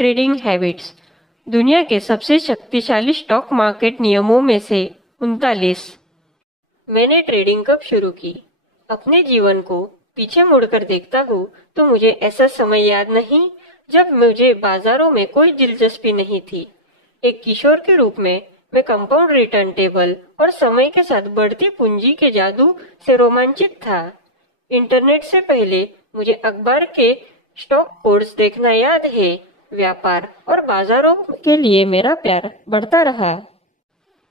Trading habits, दुनिया के सबसे शक्तिशाली स्टॉक मार्केट नियमों में से 39। मैंने ट्रेडिंग कब शुरू की? अपने जीवन को पीछे मुड़कर देखता हूँ तो मुझे ऐसा समय याद नहीं जब मुझे बाजारों में कोई दिलचस्पी नहीं थी। एक किशोर के रूप में मैं कंपाउंड रिटर्न टेबल और समय के साथ बढ़ती पूंजी के जादू से रोमांचित था। इंटरनेट से पहले मुझे अखबार के स्टॉक कोड्स देखना याद है। व्यापार और बाजारों के लिए मेरा प्यार बढ़ता रहा।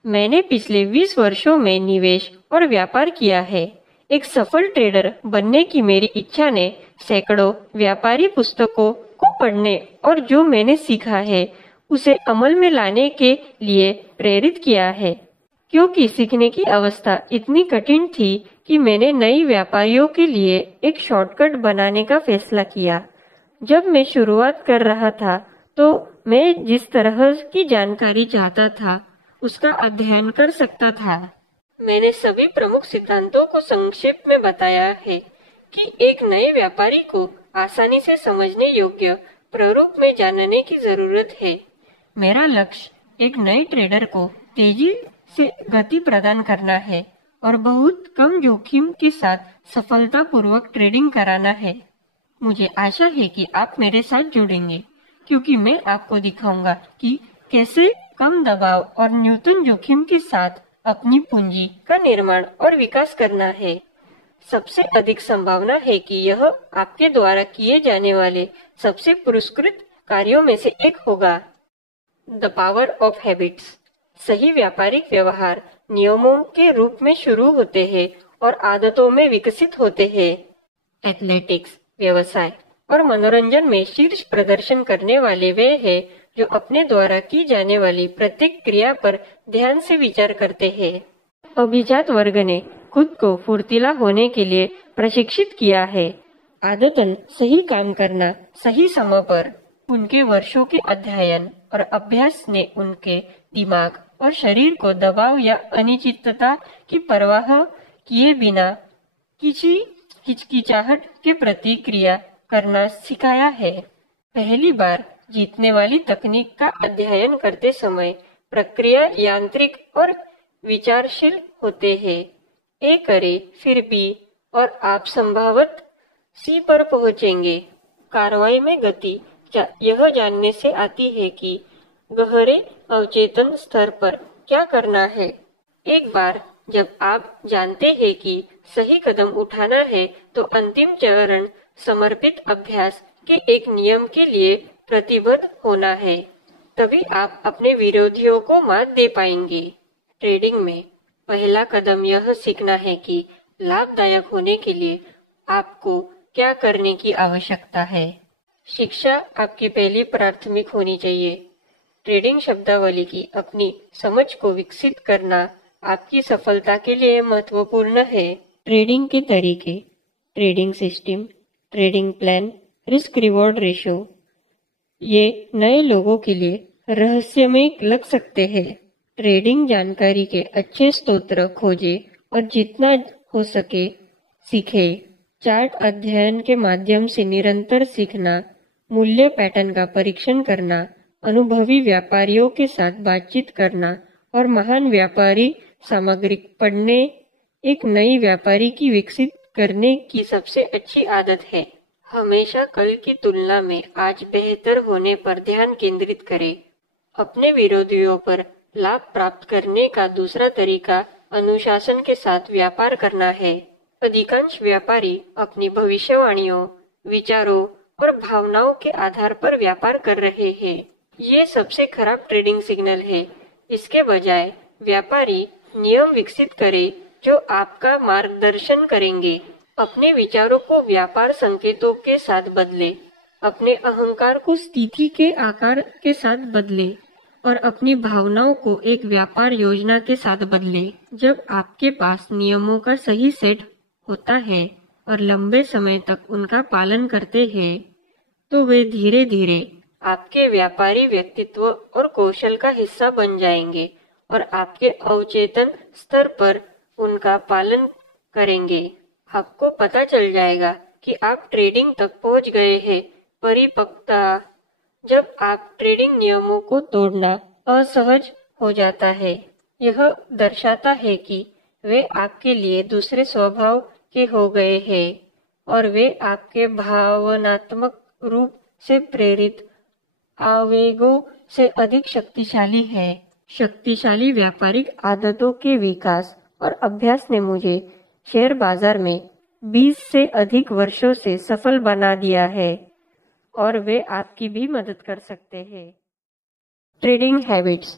मैंने पिछले 20 वर्षों में निवेश और व्यापार किया है। एक सफल ट्रेडर बनने की मेरी इच्छा ने सैकड़ों व्यापारी पुस्तकों को पढ़ने और जो मैंने सीखा है उसे अमल में लाने के लिए प्रेरित किया है। क्योंकि सीखने की अवस्था इतनी कठिन थी कि मैंने नई व्यापारियों के लिए एक शॉर्टकट बनाने का फैसला किया। जब मैं शुरुआत कर रहा था तो मैं जिस तरह की जानकारी चाहता था उसका अध्ययन कर सकता था। मैंने सभी प्रमुख सिद्धांतों को संक्षेप में बताया है कि एक नए व्यापारी को आसानी से समझने योग्य प्रारूप में जानने की जरूरत है। मेरा लक्ष्य एक नए ट्रेडर को तेजी से गति प्रदान करना है और बहुत कम जोखिम के साथ सफलतापूर्वक ट्रेडिंग कराना है। मुझे आशा है कि आप मेरे साथ जुड़ेंगे क्योंकि मैं आपको दिखाऊंगा कि कैसे कम दबाव और न्यूनतम जोखिम के साथ अपनी पूंजी का निर्माण और विकास करना है। सबसे अधिक संभावना है कि यह आपके द्वारा किए जाने वाले सबसे पुरस्कृत कार्यों में से एक होगा। द पावर ऑफ हैबिट्स, सही व्यापारिक व्यवहार नियमों के रूप में शुरू होते हैं और आदतों में विकसित होते हैं। एथलेटिक्स, व्यवसाय और मनोरंजन में शीर्ष प्रदर्शन करने वाले वे हैं जो अपने द्वारा की जाने वाली प्रत्येक क्रिया पर ध्यान से विचार करते हैं। अभिजात वर्ग ने खुद को फुर्तीला होने के लिए प्रशिक्षित किया है। आदतन सही काम करना सही समय पर। उनके वर्षों के अध्ययन और अभ्यास ने उनके दिमाग और शरीर को दबाव या अनिश्चितता की परवाह किए बिना किसी हिचकिचाहट के प्रतिक्रिया करना सिखाया है। पहली बार जीतने वाली तकनीक का अध्ययन करते समय प्रक्रिया यांत्रिक और विचारशील होते हैं। ए करे फिर बी और आप संभवत सी पर पहुंचेंगे। कार्रवाई में गति यह जानने से आती है कि गहरे अवचेतन स्तर पर क्या करना है। एक बार जब आप जानते हैं कि सही कदम उठाना है तो अंतिम चरण समर्पित अभ्यास के एक नियम के लिए प्रतिबद्ध होना है। तभी आप अपने विरोधियों को मात दे पाएंगे। ट्रेडिंग में पहला कदम यह सीखना है कि लाभदायक होने के लिए आपको क्या करने की आवश्यकता है। शिक्षा आपकी पहली प्राथमिक होनी चाहिए। ट्रेडिंग शब्दावली की अपनी समझ को विकसित करना आपकी सफलता के लिए महत्वपूर्ण है। ट्रेडिंग के तरीके, trading system, trading plan, risk reward ratio, ये नए लोगों के लिए रहस्यमय लग सकते हैं। ट्रेडिंग जानकारी के अच्छे स्रोत खोजें और जितना हो सके सीखें। चार्ट अध्ययन के माध्यम से निरंतर सीखना, मूल्य पैटर्न का परीक्षण करना, अनुभवी व्यापारियों के साथ बातचीत करना और महान व्यापारी सामग्री पढ़ने एक नई व्यापारी की विकसित करने की सबसे अच्छी आदत है। हमेशा कल की तुलना में आज बेहतर होने पर ध्यान केंद्रित करें। अपने विरोधियों पर लाभ प्राप्त करने का दूसरा तरीका अनुशासन के साथ व्यापार करना है। अधिकांश व्यापारी अपनी भविष्यवाणियों, विचारों और भावनाओं के आधार पर व्यापार कर रहे हैं। ये सबसे खराब ट्रेडिंग सिग्नल है। इसके बजाय व्यापारी नियम विकसित करे जो आपका मार्गदर्शन करेंगे। अपने विचारों को व्यापार संकेतों के साथ बदले, अपने अहंकार को स्थिति के आकार के साथ बदले और अपनी भावनाओं को एक व्यापार योजना के साथ बदले। जब आपके पास नियमों का सही सेट होता है और लंबे समय तक उनका पालन करते हैं तो वे धीरे धीरे आपके व्यापारी व्यक्तित्व और कौशल का हिस्सा बन जाएंगे और आपके अवचेतन स्तर पर उनका पालन करेंगे। आपको पता चल जाएगा कि आप ट्रेडिंग तक पहुंच गए हैं। परिपक्वता जब आप ट्रेडिंग नियमों को तोड़ना असहज हो जाता है, यह दर्शाता है कि वे आपके लिए दूसरे स्वभाव के हो गए हैं और वे आपके भावनात्मक रूप से प्रेरित आवेगों से अधिक शक्तिशाली है। शक्तिशाली व्यापारिक आदतों के विकास और अभ्यास ने मुझे शेयर बाजार में 20 से अधिक वर्षों से सफल बना दिया है और वे आपकी भी मदद कर सकते हैं। Trading habits.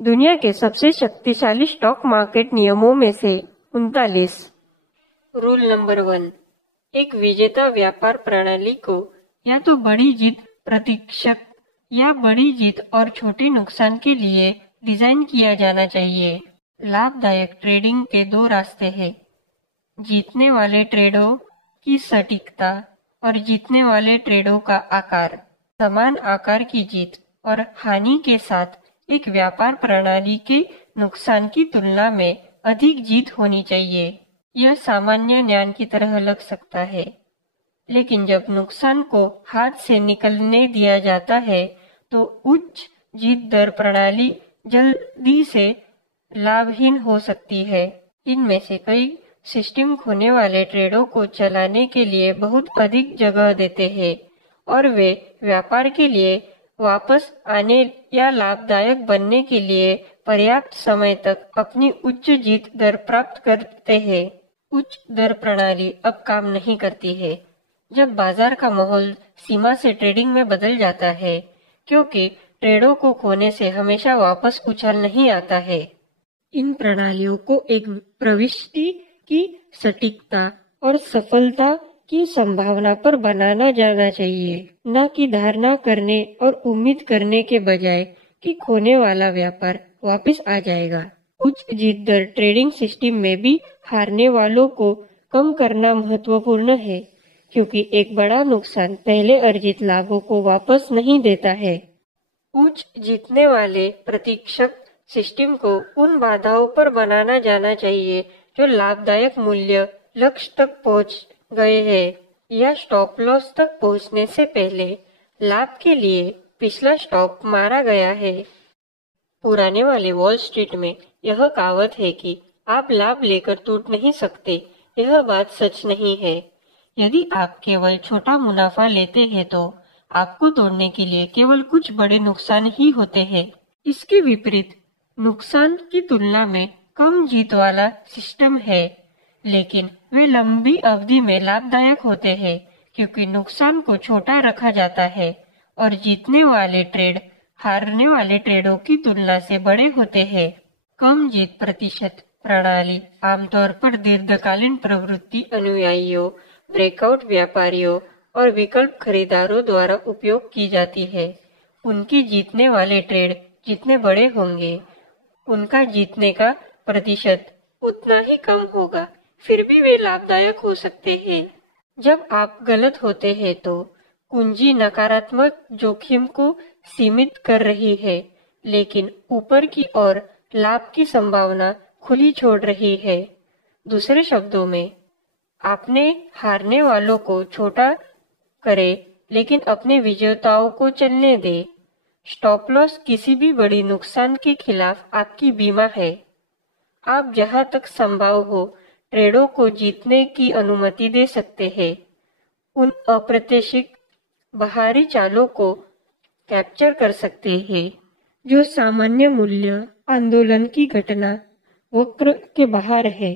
दुनिया के सबसे शक्तिशाली स्टॉक मार्केट नियमों में से 39। Rule number 1। एक विजेता व्यापार प्रणाली को या तो बड़ी जीत प्रतीक्षक या बड़ी जीत और छोटे नुकसान के लिए डिजाइन किया जाना चाहिए। लाभदायक ट्रेडिंग के 2 रास्ते हैं, जीतने वाले ट्रेडों की सटीकता और जीतने वाले ट्रेडों का आकार। समान आकार की जीत और हानि के साथ एक व्यापार प्रणाली के नुकसान की तुलना में अधिक जीत होनी चाहिए। यह सामान्य ज्ञान की तरह लग सकता है, लेकिन जब नुकसान को हाथ से निकलने दिया जाता है तो उच्च जीत दर प्रणाली जल्दी से लाभहीन हो सकती है। इनमें से कई सिस्टम खोने वाले ट्रेडों को चलाने के लिए बहुत अधिक जगह देते हैं और वे व्यापार के लिए वापस आने या लाभदायक बनने के लिए पर्याप्त समय तक अपनी उच्च जीत दर प्राप्त करते हैं। उच्च दर प्रणाली अब काम नहीं करती है जब बाजार का माहौल सीमा से ट्रेडिंग में बदल जाता है, क्योंकि ट्रेडों को खोने से हमेशा वापस उछाल नहीं आता है। इन प्रणालियों को एक प्रविष्टि की सटीकता और सफलता की संभावना पर बनाना जाना चाहिए, न कि धारणा करने और उम्मीद करने के बजाय कि खोने वाला व्यापार वापस आ जाएगा। उच्च जीत दर ट्रेडिंग सिस्टम में भी हारने वालों को कम करना महत्वपूर्ण है, क्योंकि एक बड़ा नुकसान पहले अर्जित लाभों को वापस नहीं देता है। उच्च जीतने वाले प्रतीक्षक सिस्टम को उन बाधाओं पर बनाना जाना चाहिए जो लाभदायक मूल्य लक्ष्य तक पहुंच गए हैं या स्टॉप लॉस तक पहुंचने से पहले लाभ के लिए पिछला स्टॉप मारा गया है। पुराने वाले वॉल स्ट्रीट में यह कहावत है कि आप लाभ लेकर टूट नहीं सकते। यह बात सच नहीं है। यदि आप केवल छोटा मुनाफा लेते हैं तो आपको तोड़ने के लिए केवल कुछ बड़े नुकसान ही होते हैं। इसके विपरीत नुकसान की तुलना में कम जीत वाला सिस्टम है, लेकिन वे लंबी अवधि में लाभदायक होते हैं क्योंकि नुकसान को छोटा रखा जाता है और जीतने वाले ट्रेड हारने वाले ट्रेडों की तुलना से बड़े होते हैं। कम जीत प्रतिशत प्रणाली आमतौर पर दीर्घकालीन प्रवृत्ति अनुयायियों, ब्रेकआउट व्यापारियों और विकल्प खरीदारों द्वारा उपयोग की जाती है। उनकी जीतने वाले ट्रेड जितने बड़े होंगे, उनका जीतने का प्रतिशत उतना ही कम होगा, फिर भी वे लाभदायक हो सकते हैं। जब आप गलत होते हैं तो कुंजी नकारात्मक जोखिम को सीमित कर रही है, लेकिन ऊपर की ओर लाभ की संभावना खुली छोड़ रही है। दूसरे शब्दों में, आपने हारने वालों को छोटा करे लेकिन अपने विजेताओं को चलने दे। स्टॉप लॉस किसी भी बड़ी नुकसान के खिलाफ आपकी बीमा है। आप जहां तक संभव हो ट्रेडों को जीतने की अनुमति दे सकते हैं। उन अप्रत्याशित बाहरी चालों को कैप्चर कर सकते हैं जो सामान्य मूल्य आंदोलन की घटना वक्र के बाहर है।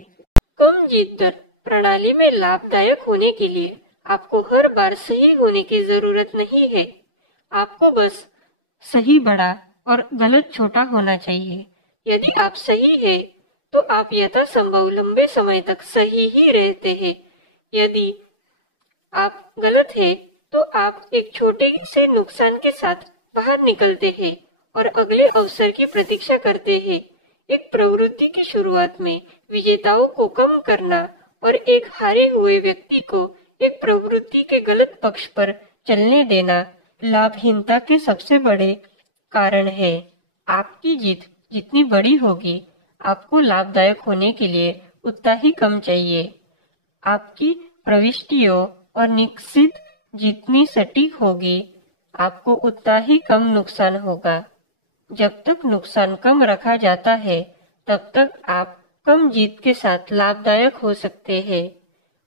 कम जीत दर प्रणाली में लाभदायक होने के लिए आपको हर बार सही होने की जरूरत नहीं है। आपको बस सही बड़ा और गलत छोटा होना चाहिए। यदि आप सही है तो आप यथासंभव लंबे समय तक सही ही रहते हैं। यदि आप गलत है तो आप एक छोटे से नुकसान के साथ बाहर निकलते हैं और अगले अवसर की प्रतीक्षा करते हैं। एक प्रवृत्ति की शुरुआत में विजेताओं को कम करना और एक हारे हुए व्यक्ति को एक प्रवृत्ति के गलत पक्ष पर चलने देना लाभहीनता के सबसे बड़े कारण है। आपकी जीत जितनी बड़ी होगी, आपको लाभदायक होने के लिए उतना ही कम चाहिए। आपकी प्रविष्टियों और निश्चित जितनी सटीक होगी, आपको उतना ही कम नुकसान होगा। जब तक नुकसान कम रखा जाता है, तब तक आप कम जीत के साथ लाभदायक हो सकते हैं।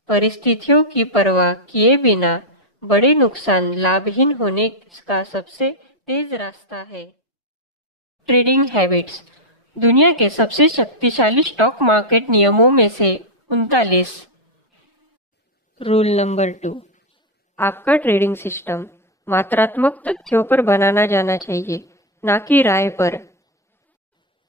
परिस्थितियों की परवाह किए बिना बड़े नुकसान लाभहीन होने का सबसे तेज रास्ता है। Trading habits. दुनिया के सबसे शक्तिशाली स्टॉक मार्केट नियमों में से 39। Rule number 2। आपका ट्रेडिंग सिस्टम मात्रात्मक तथ्यों पर बनाना जाना चाहिए, ना कि राय पर।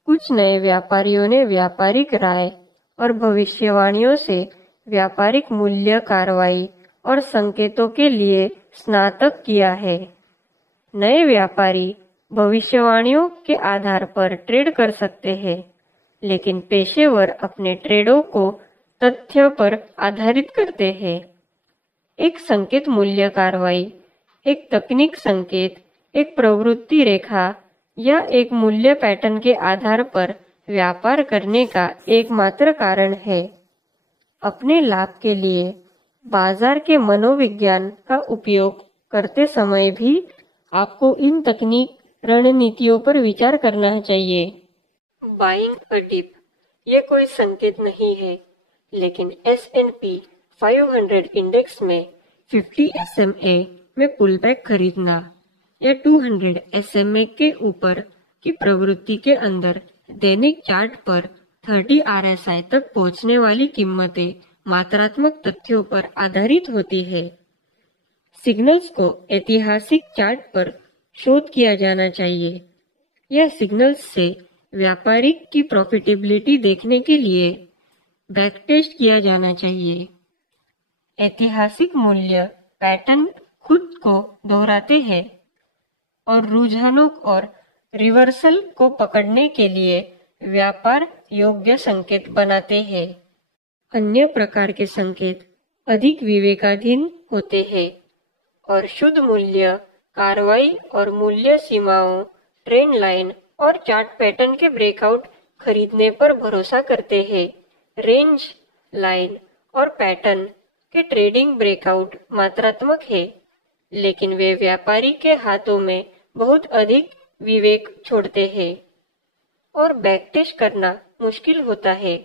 कुछ नए व्यापारियों ने व्यापारिक राय और भविष्यवाणियों से व्यापारिक मूल्य, कार्रवाई और संकेतों के लिए स्नातक किया है। नए व्यापारी भविष्यवाणियों के आधार पर ट्रेड कर सकते हैं, लेकिन पेशेवर अपने ट्रेडों को तथ्य पर आधारित करते हैं। एक संकेत मूल्य कार्रवाई एक तकनीक संकेत, एक प्रवृत्ति रेखा या एक मूल्य पैटर्न के आधार पर व्यापार करने का एकमात्र कारण है। अपने लाभ के लिए बाजार के मनोविज्ञान का उपयोग करते समय भी आपको इन तकनीक रणनीतियों पर विचार करना चाहिए। बाइंग अ डिप ये कोई संकेत नहीं है, लेकिन S&P 500 इंडेक्स में 50 SMA में पुलबैक खरीदना या 200 SMA के ऊपर की प्रवृत्ति के अंदर दैनिक चार्ट पर 30 RSI तक पहुंचने वाली कीमतें मात्रात्मक तथ्यों पर आधारित होती है। सिग्नल्स को ऐतिहासिक चार्ट पर शोध किया जाना चाहिए या सिग्नल्स से व्यापारिक की प्रॉफिटेबिलिटी देखने के लिए बैकटेस्ट किया जाना चाहिए। ऐतिहासिक मूल्य पैटर्न खुद को दोहराते हैं और रुझानों और रिवर्सल को पकड़ने के लिए व्यापार योग्य संकेत बनाते हैं। अन्य प्रकार के संकेत अधिक विवेकाधीन होते हैं और शुद्ध मूल्य, कार्रवाई और मूल्य सीमाओं, ट्रेंड लाइन और चार्ट पैटर्न के ब्रेकआउट खरीदने पर भरोसा करते हैं। रेंज लाइन और पैटर्न के ट्रेडिंग ब्रेकआउट मात्रात्मक है, लेकिन वे व्यापारी के हाथों में बहुत अधिक विवेक छोड़ते हैं और बैकटेस्ट करना मुश्किल होता है।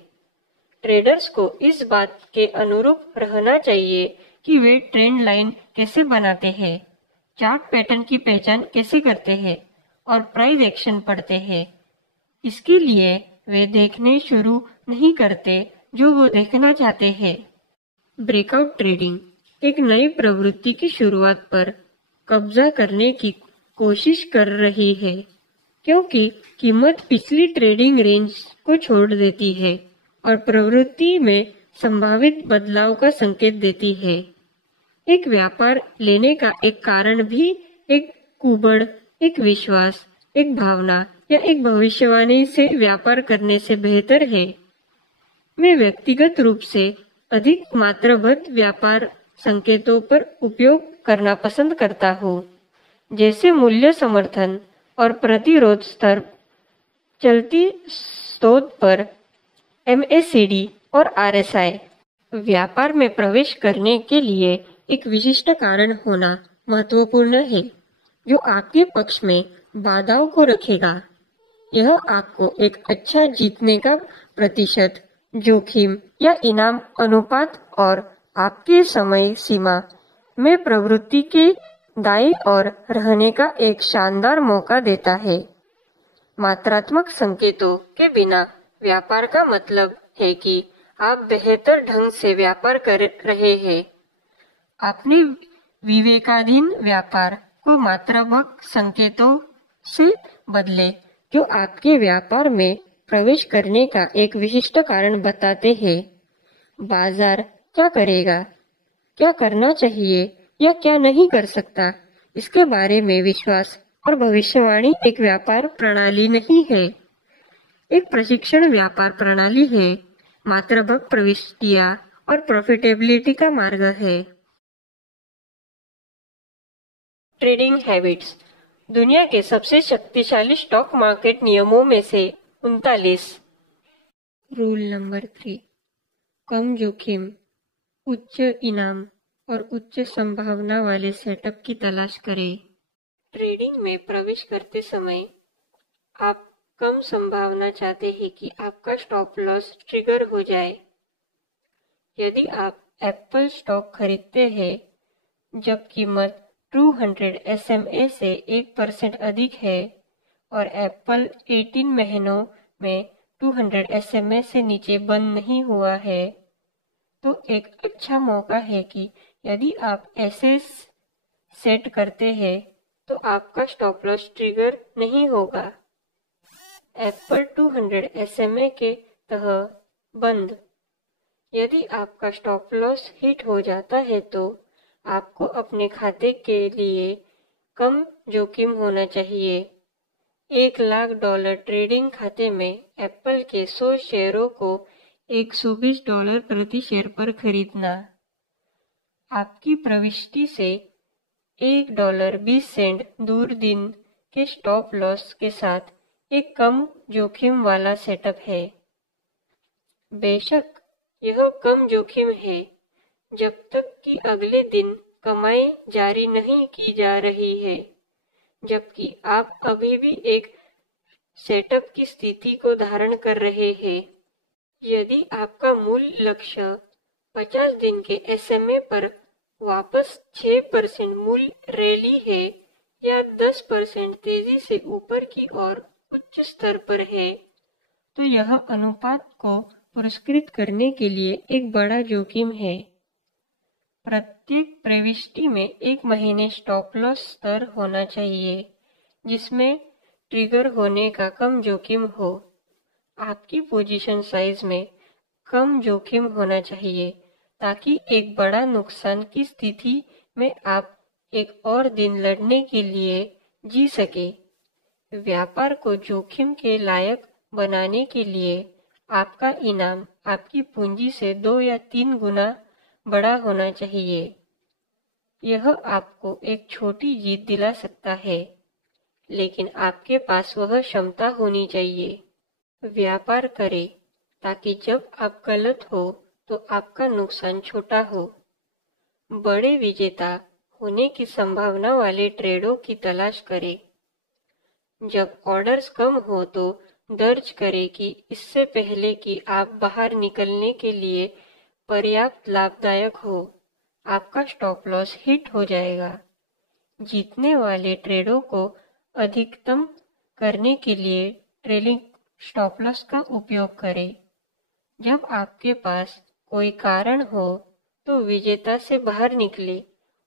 ट्रेडर्स को इस बात के अनुरूप रहना चाहिए कि वे ट्रेंड लाइन कैसे बनाते हैं, चार्ट पैटर्न की पहचान कैसे करते हैं और प्राइस एक्शन पढ़ते हैं। इसके लिए वे देखने शुरू नहीं करते जो वो देखना चाहते हैं। ब्रेकआउट ट्रेडिंग एक नई प्रवृत्ति की शुरुआत पर कब्जा करने की कोशिश कर रही है, क्योंकि कीमत पिछली ट्रेडिंग रेंज को छोड़ देती है और प्रवृत्ति में संभावित बदलाव का संकेत देती है। एक व्यापार लेने का एक कारण भी एक कुबड़, एक विश्वास, एक भावना या एक भविष्यवाणी से व्यापार करने से बेहतर है। मैं व्यक्तिगत रूप से अधिक मात्राबद्ध व्यापार संकेतों पर उपयोग करना पसंद करता हूँ, जैसे मूल्य समर्थन और प्रतिरोध स्तर, चलती स्रोत पर MACD और RSI। व्यापार में प्रवेश करने के लिए एक विशिष्ट कारण होना महत्वपूर्ण है, जो आपके पक्ष में बाधाओं को रखेगा। यह आपको एक अच्छा जीतने का प्रतिशत, जोखिम या इनाम अनुपात और आपके समय सीमा में प्रवृत्ति के दाईं ओर रहने का एक शानदार मौका देता है। मात्रात्मक संकेतों के बिना व्यापार का मतलब है कि आप बेहतर ढंग से व्यापार कर रहे हैं। अपने विवेकाधीन व्यापार को मात्रात्मक संकेतों से बदले, जो आपके व्यापार में प्रवेश करने का एक विशिष्ट कारण बताते हैं। बाजार क्या करेगा, क्या करना चाहिए या क्या नहीं कर सकता, इसके बारे में विश्वास और भविष्यवाणी एक व्यापार प्रणाली नहीं है, एक प्रशिक्षण व्यापार प्रणाली है। मात्रात्मक प्रविष्टियां और प्रॉफिटेबिलिटी का मार्ग है। Trading habits. दुनिया के सबसे शक्तिशाली स्टॉक मार्केट नियमों में से 39। Rule number 3। कम जोखिम, उच्च इनाम और उच्च संभावना वाले सेटअप की तलाश करें। ट्रेडिंग में प्रवेश करते समय आप कम संभावना चाहते हैं कि आपका स्टॉप लॉस ट्रिगर हो जाए। यदि आप एप्पल स्टॉक खरीदते हैं जब कीमत 200 SMA से 1% अधिक है और एप्पल 18 महीनों में 200 SMA से नीचे बंद नहीं हुआ है, तो एक अच्छा मौका है कि यदि आप ऐसे सेट करते हैं तो आपका स्टॉप लॉस ट्रिगर नहीं होगा। एप्पल 200 SMA के तहत बंद। यदि आपका स्टॉप लॉस हिट हो जाता है तो आपको अपने खाते के लिए कम जोखिम होना चाहिए। $1,00,000 ट्रेडिंग खाते में एप्पल के 100 शेयरों को $120 प्रति शेयर पर खरीदना। आपकी प्रविष्टि से $1.20 दूर दिन के स्टॉप लॉस के साथ एक कम जोखिम वाला सेटअप है। बेशक यह कम जोखिम है जब तक कि अगले दिन कमाई जारी नहीं की जा रही है, जबकि आप अभी भी एक सेटअप की स्थिति को धारण कर रहे हैं। यदि आपका मूल लक्ष्य 50 दिन के SMA पर वापस 6% मूल्य रैली है या 10% तेजी से ऊपर की ओर उच्च स्तर पर है, तो यह अनुपात को पुरस्कृत करने के लिए एक बड़ा जोखिम है। प्रत्येक प्रविष्टि में 1 महीने स्टॉप लॉस स्तर होना चाहिए जिसमें ट्रिगर होने का कम जोखिम हो। आपकी पोजीशन साइज में कम जोखिम होना चाहिए ताकि एक बड़ा नुकसान की स्थिति में आप एक और दिन लड़ने के लिए जी सके। व्यापार को जोखिम के लायक बनाने के लिए आपका इनाम आपकी पूंजी से 2 या 3 गुना बड़ा होना चाहिए। यह आपको एक छोटी जीत दिला सकता है, लेकिन आपके पास वह क्षमता होनी चाहिए। व्यापार करें ताकि जब आप गलत हो तो आपका नुकसान छोटा हो। बड़े विजेता होने की संभावना वाले ट्रेडों की तलाश करें। जब ऑर्डर्स कम हो तो दर्ज करें कि इससे पहले कि आप बाहर निकलने के लिए पर्याप्त लाभदायक हो, आपका स्टॉप लॉस हिट हो जाएगा। जीतने वाले ट्रेडों को अधिकतम करने के लिए ट्रेलिंग स्टॉप लॉस का उपयोग करें। जब आपके पास कोई कारण हो तो विजेता से बाहर निकले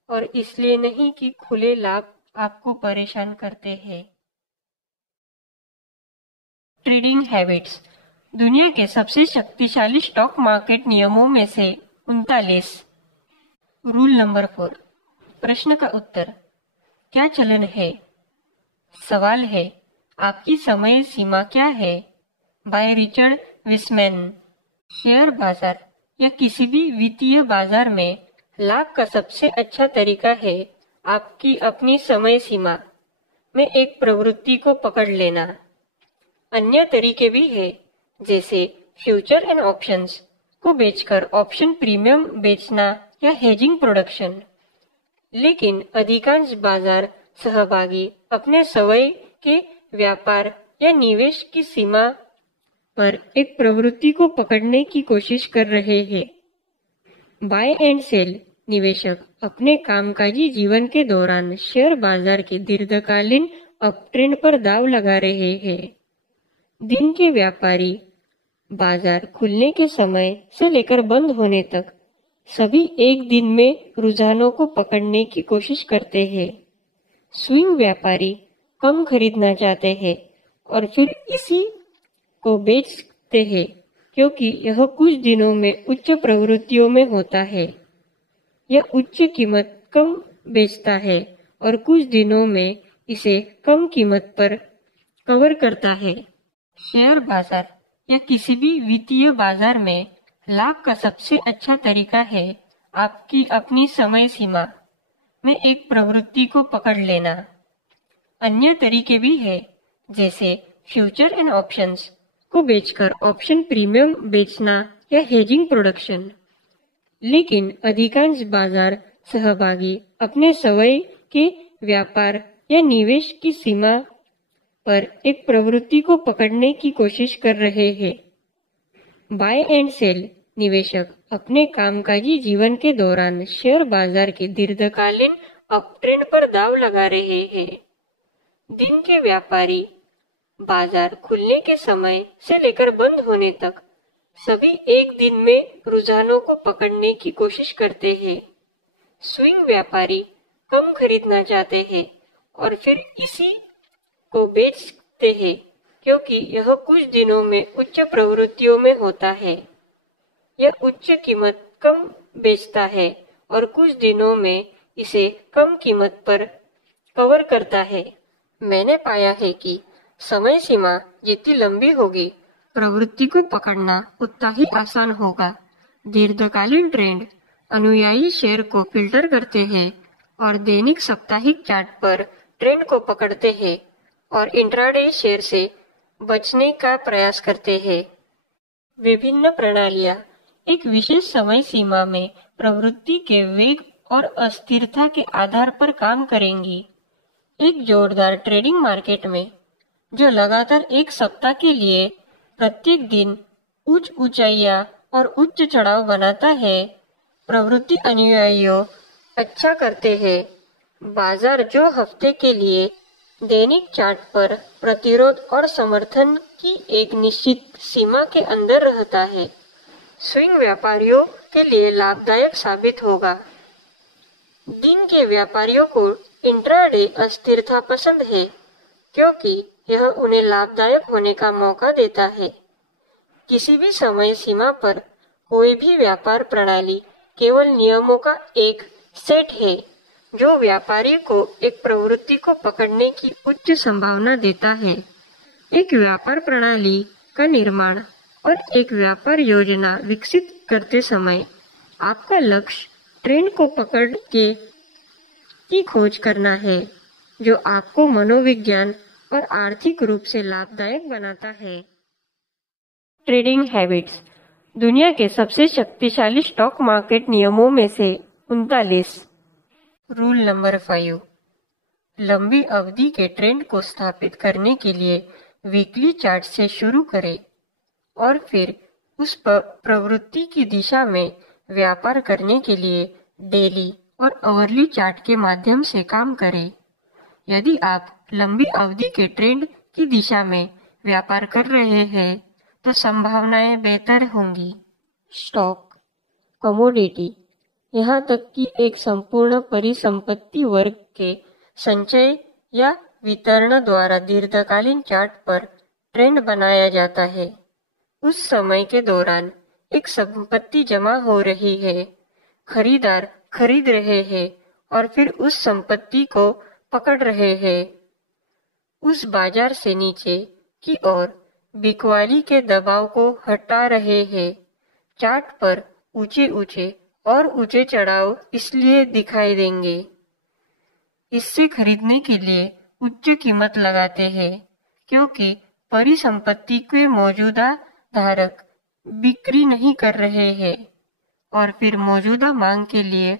और इसलिए नहीं कि खुले लाभ आपको परेशान करते हैं। Trading habits. दुनिया के सबसे शक्तिशाली स्टॉक मार्केट नियमों में से 39। Rule number 4। प्रश्न का उत्तर। क्या चलन है? सवाल है, आपकी समय सीमा क्या है? By Richard Weissman. शेयर बाजार या किसी भी वित्तीय बाजार में लाभ का सबसे अच्छा तरीका है आपकी अपनी समय सीमा में एक प्रवृत्ति को पकड़ लेना। अन्य तरीके भी हैं, जैसे फ्यूचर एंड ऑप्शंस को बेचकर ऑप्शन प्रीमियम बेचना या हेजिंग प्रोडक्शन। लेकिन अधिकांश बाजार सहभागी अपने स्वयं के व्यापार या निवेश की सीमा पर एक प्रवृत्ति को पकड़ने की कोशिश कर रहे हैं। बाय एंड सेल निवेशक अपने कामकाजी जीवन के दौरान शेयर बाजार के दीर्घकालीन अपट्रेंड पर दांव लगा रहे हैं। दिन के व्यापारी बाजार खुलने के समय से लेकर बंद होने तक सभी एक दिन में रुझानों को पकड़ने की कोशिश करते हैं। स्विंग व्यापारी कम खरीदना चाहते हैं और फिर इसी को बेचते हैं क्योंकि यह कुछ दिनों में उच्च प्रवृत्तियों में होता है। यह उच्च कीमत कम बेचता है और कुछ दिनों में इसे कम कीमत पर कवर करता है। शेयर बाजार या किसी भी वित्तीय बाजार में लाभ का सबसे अच्छा तरीका है आपकी अपनी समय सीमा में एक प्रवृत्ति को पकड़ लेना। अन्य तरीके भी हैं, जैसे फ्यूचर एंड ऑप्शंस को बेचकर ऑप्शन प्रीमियम बेचना या हेजिंग प्रोडक्शन। लेकिन अधिकांश बाजार सहभागी अपने स्वयं के व्यापार या निवेश की सीमा पर एक प्रवृत्ति को पकड़ने की कोशिश कर रहे हैं। बाय एंड सेल निवेशक अपने कामकाजी जीवन के दौरान शेयर बाजार के दीर्घकालीन अपट्रेंड पर दांव लगा रहे हैं। दिन के व्यापारी बाजार खुलने के समय से लेकर बंद होने तक सभी एक दिन में रुझानों को पकड़ने की कोशिश करते हैं। स्विंग व्यापारी कम खरीदना चाहते हैं और फिर इसी को बेचते हैं क्योंकि यह कुछ दिनों में उच्च प्रवृत्तियों में होता है। यह उच्च कीमत कम बेचता है और कुछ दिनों में इसे कम कीमत पर कवर करता है। मैंने पाया है कि समय सीमा जितनी लंबी होगी, प्रवृत्ति को पकड़ना उतना ही आसान होगा। दीर्घकालीन ट्रेंड अनुयायी शेयर को फिल्टर करते हैं और दैनिक साप्ताहिक चार्ट पर ट्रेंड को पकड़ते हैं और इंट्राडे शेयर से बचने का प्रयास करते हैं। विभिन्न प्रणालियां एक विशेष समय सीमा में प्रवृत्ति के वेग और अस्थिरता के आधार पर काम करेंगी। एक जोरदार ट्रेडिंग मार्केट में जो लगातार एक सप्ताह के लिए प्रत्येक दिन उच्च ऊंचाइयां और उच्च चढ़ाव बनाता है, प्रवृत्ति अनुयायियों अच्छा करते हैं। बाजार जो हफ्ते के लिए दैनिक चार्ट पर प्रतिरोध और समर्थन की एक निश्चित सीमा के अंदर रहता है, स्विंग व्यापारियों के लिए लाभदायक साबित होगा। दिन के व्यापारियों को इंट्राडे अस्थिरता पसंद है क्योंकि यह उन्हें लाभदायक होने का मौका देता है। किसी भी समय सीमा पर कोई भी व्यापार प्रणाली केवल नियमों का एक सेट है जो व्यापारी को एक प्रवृत्ति को पकड़ने की उच्च संभावना देता है। एक व्यापार प्रणाली का निर्माण और एक व्यापार योजना विकसित करते समय आपका लक्ष्य ट्रेंड को पकड़ के की खोज करना है जो आपको मनोविज्ञान और आर्थिक रूप से लाभदायक बनाता है। ट्रेडिंग हैबिट्स दुनिया के सबसे शक्तिशाली स्टॉक मार्केट नियमों में से 39। रूल नंबर 5, लंबी अवधि के ट्रेंड को स्थापित करने के लिए वीकली चार्ट से शुरू करें और फिर उस प्रवृत्ति की दिशा में व्यापार करने के लिए डेली और आवरली चार्ट के माध्यम से काम करें। यदि आप लंबी अवधि के ट्रेंड की दिशा में व्यापार कर रहे हैं तो संभावनाएं बेहतर होंगी। स्टॉक, कमोडिटी, यहाँ तक कि एक संपूर्ण परिसंपत्ति वर्ग के संचय या वितरण द्वारा दीर्घकालीन चार्ट पर ट्रेंड बनाया जाता है। उस समय के दौरान एक संपत्ति जमा हो रही है, खरीदार खरीद रहे हैं और फिर उस संपत्ति को पकड़ रहे हैं। उस बाजार से नीचे की ओर बिकवाली के दबाव को हटा रहे हैं। चार्ट पर ऊंचे ऊंचे और ऊंचे चढ़ाव इसलिए दिखाई देंगे। इससे खरीदने के लिए उच्च कीमत लगाते हैं क्योंकि परिसंपत्ति के मौजूदा धारक बिक्री नहीं कर रहे हैं और फिर मौजूदा मांग के लिए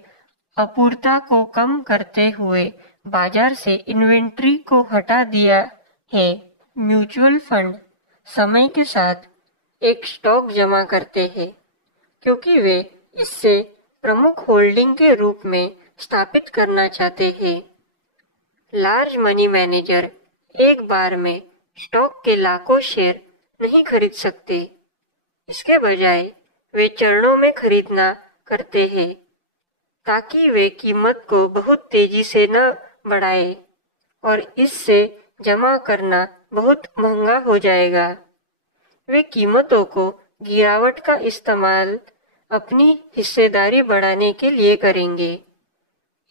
अपूर्णता को कम करते हुए बाजार से इन्वेंट्री को हटा दिया है। म्यूचुअल फंड समय के साथ एक स्टॉक जमा करते हैं क्योंकि वे इससे प्रमुख होल्डिंग के रूप में स्थापित करना चाहते हैं। लार्ज मनी मैनेजर एक बार में स्टॉक के लाखों शेयर नहीं खरीद सकते। इसके बजाय वे चरणों में खरीदना करते हैं ताकि वे कीमत को बहुत तेजी से न बढ़ाए और इससे जमा करना बहुत महंगा हो जाएगा। वे कीमतों को गिरावट का इस्तेमाल अपनी हिस्सेदारी बढ़ाने के लिए करेंगे।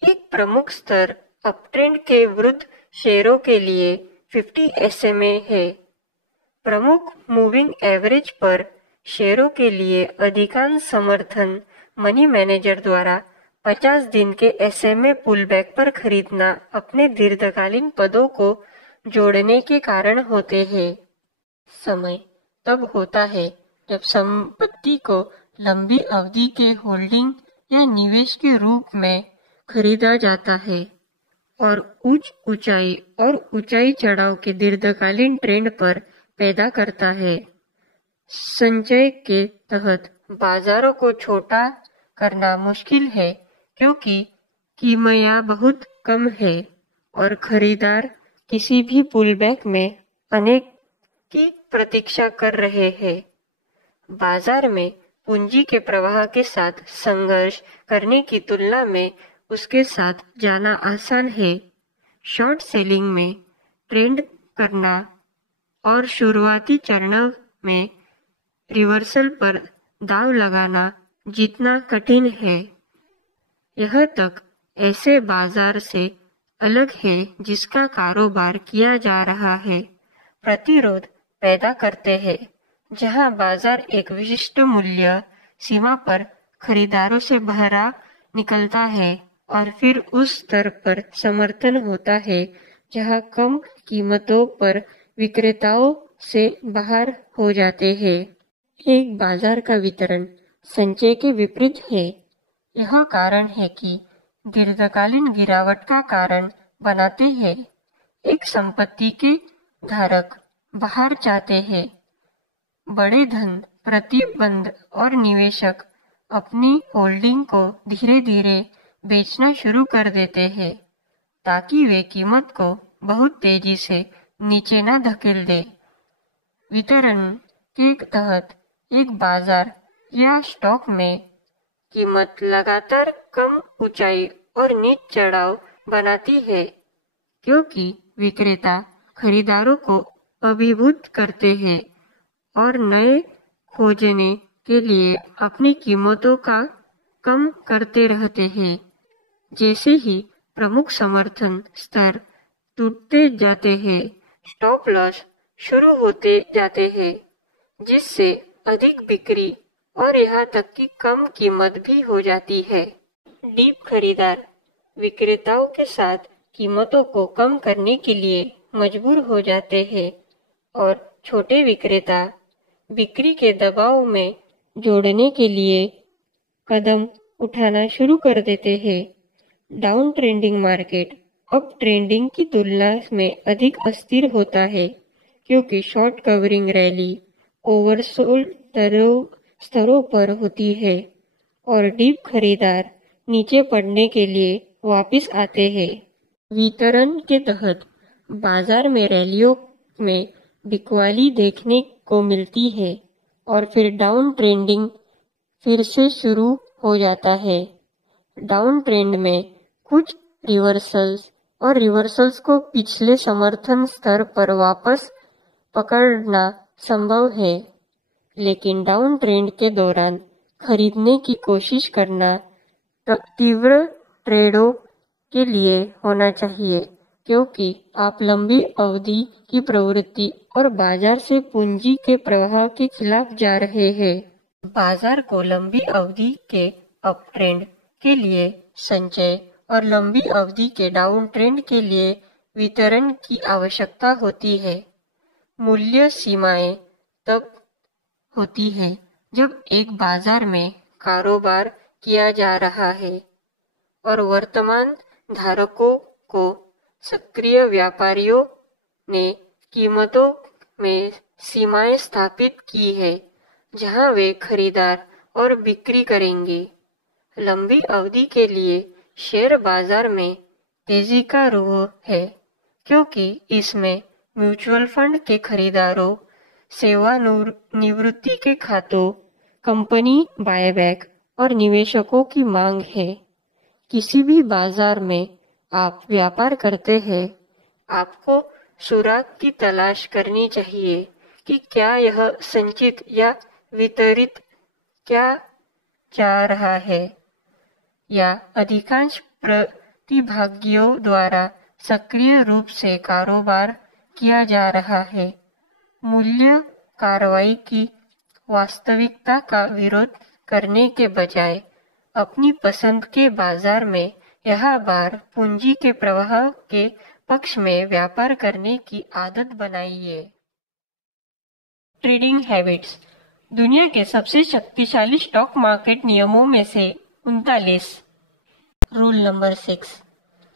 एक प्रमुख स्तर अपट्रेंड के विरुद्ध शेयरों के लिए 50 SMA है। प्रमुख मूविंग एवरेज पर शेयरों के लिए अधिकांश समर्थन मनी मैनेजर द्वारा 50 दिन के SMA पुलबैक पर खरीदना अपने दीर्घकालीन पदों को जोड़ने के कारण होते हैं। समय तब होता है जब संपत्ति को लंबी अवधि के होल्डिंग या निवेश के रूप में खरीदा जाता है। और उच्च ऊंचाई और ऊंचाई चढ़ाव के दीर्घकालीन ट्रेंड पर पैदा करता है। संचय के तहत बाजारों को छोटा करना मुश्किल है क्योंकि कीमत बहुत कम है और खरीदार किसी भी पुलबैक में अनेक की प्रतीक्षा कर रहे हैं। बाजार में पूंजी के प्रवाह के साथ संघर्ष करने की तुलना में उसके साथ जाना आसान है। शॉर्ट सेलिंग में ट्रेंड करना और शुरुआती चरणों में रिवर्सल पर दांव लगाना जितना कठिन है, यह तक ऐसे बाजार से अलग है जिसका कारोबार किया जा रहा है। प्रतिरोध पैदा करते हैं, जहां बाजार एक विशिष्ट मूल्य सीमा पर खरीदारों से बाहर निकलता है और फिर उस स्तर पर समर्थन होता है जहां कम कीमतों पर विक्रेताओं से बाहर हो जाते हैं। एक बाजार का वितरण संचय के विपरीत है। यह कारण है कि दीर्घकालीन गिरावट का कारण बनाते हैं। एक संपत्ति के धारक बाहर जाते हैं, बड़े धन प्रतिबंध और निवेशक अपनी होल्डिंग को धीरे धीरे बेचना शुरू कर देते हैं ताकि वे कीमत को बहुत तेजी से नीचे न धकेल दे। वितरण के तहत एक बाजार या स्टॉक में कीमत लगातार कम ऊंचाई और नीच चढ़ाव बनाती है क्योंकि विक्रेता खरीदारों को अभिभूत करते हैं और नए खोजने के लिए अपनी कीमतों का कम करते रहते हैं। जैसे ही प्रमुख समर्थन स्तर टूटते जाते हैं, स्टॉप लॉस शुरू होते जाते हैं, जिससे अधिक बिक्री और यहाँ तक कि कम कीमत भी हो जाती है। डीप खरीदार विक्रेताओं के साथ कीमतों को कम करने के लिए मजबूर हो जाते हैं और छोटे विक्रेता बिक्री के दबाव में जोड़ने के लिए कदम उठाना शुरू कर देते हैं। Down trending market up trending की तुलना में अधिक अस्थिर होता है क्योंकि शॉर्ट कवरिंग रैली ओवरसोल्ड स्तरों पर होती है और डीप खरीदार नीचे पड़ने के लिए वापस आते हैं। वितरण के तहत बाजार में रैलियों में बिकवाली देखने को मिलती है और फिर डाउन ट्रेंडिंग फिर से शुरू हो जाता है। डाउन ट्रेंड में कुछ रिवर्सल्स को पिछले समर्थन स्तर पर वापस पकड़ना संभव है, लेकिन डाउन ट्रेंड के दौरान खरीदने की कोशिश करना तीव्र ट्रेडों के लिए होना चाहिए क्योंकि आप लंबी अवधि की प्रवृत्ति और बाजार से पूंजी के प्रवाह के खिलाफ जा रहे हैं। बाजार को लंबी अवधि के अप ट्रेंड के लिए संचय और लंबी अवधि के डाउन ट्रेंड के लिए वितरण की आवश्यकता होती है। मूल्य सीमाएं तब होती है जब एक बाजार में कारोबार किया जा रहा है और वर्तमान धारकों को सक्रिय व्यापारियों ने कीमतों में सीमाएं स्थापित की है जहां वे खरीदार और बिक्री करेंगे। लंबी अवधि के लिए शेयर बाजार में तेजी का रुख है क्योंकि इसमें म्यूचुअल फंड के खरीदारों, सेवानिवृत्ति के खातों, कंपनी बायबैक और निवेशकों की मांग है। किसी भी बाजार में आप व्यापार करते हैं, आपको सुराग की तलाश करनी चाहिए कि क्या यह संचित या वितरित किया जा रहा है या अधिकांश प्रतिभागियों द्वारा सक्रिय रूप से कारोबार किया जा रहा है। मूल्य कार्रवाई की वास्तविकता का विरोध करने के बजाय अपनी पसंद के बाजार में यह बार पूंजी के प्रवाह के पक्ष में व्यापार करने की आदत बनाइए। ट्रेडिंग हैबिट्स दुनिया के सबसे शक्तिशाली स्टॉक मार्केट नियमों में से 39। रूल नंबर 6,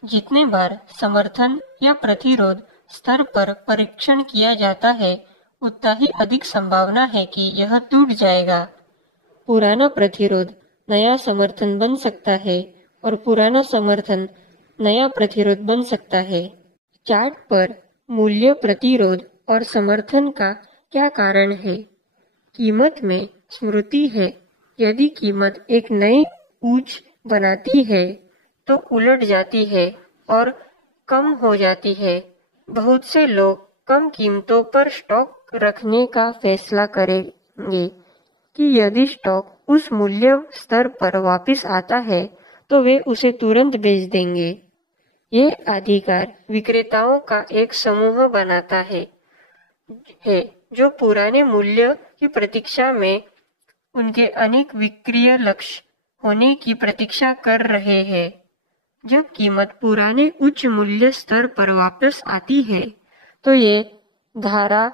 जितने बार समर्थन या प्रतिरोध स्तर पर परीक्षण किया जाता है, उतना ही अधिक संभावना है कि यह टूट जाएगा। पुराना प्रतिरोध नया समर्थन बन सकता है और पुराना समर्थन नया प्रतिरोध बन सकता है। चार्ट पर मूल्य, प्रतिरोध और समर्थन का क्या कारण है? कीमत में स्मृति है। यदि कीमत एक नई ऊंच बनाती है तो उलट जाती है और कम हो जाती है। बहुत से लोग कम कीमतों पर स्टॉक रखने का फैसला करेंगे कि यदि स्टॉक उस मूल्य स्तर पर वापस आता है तो वे उसे तुरंत बेच देंगे। ये अधिकार विक्रेताओं का एक समूह बनाता है जो पुराने मूल्य की प्रतीक्षा में उनके अनेक विक्रय लक्ष्य होने की प्रतीक्षा कर रहे हैं। जब कीमत पुराने उच्च मूल्य स्तर पर वापस आती है तो ये धारा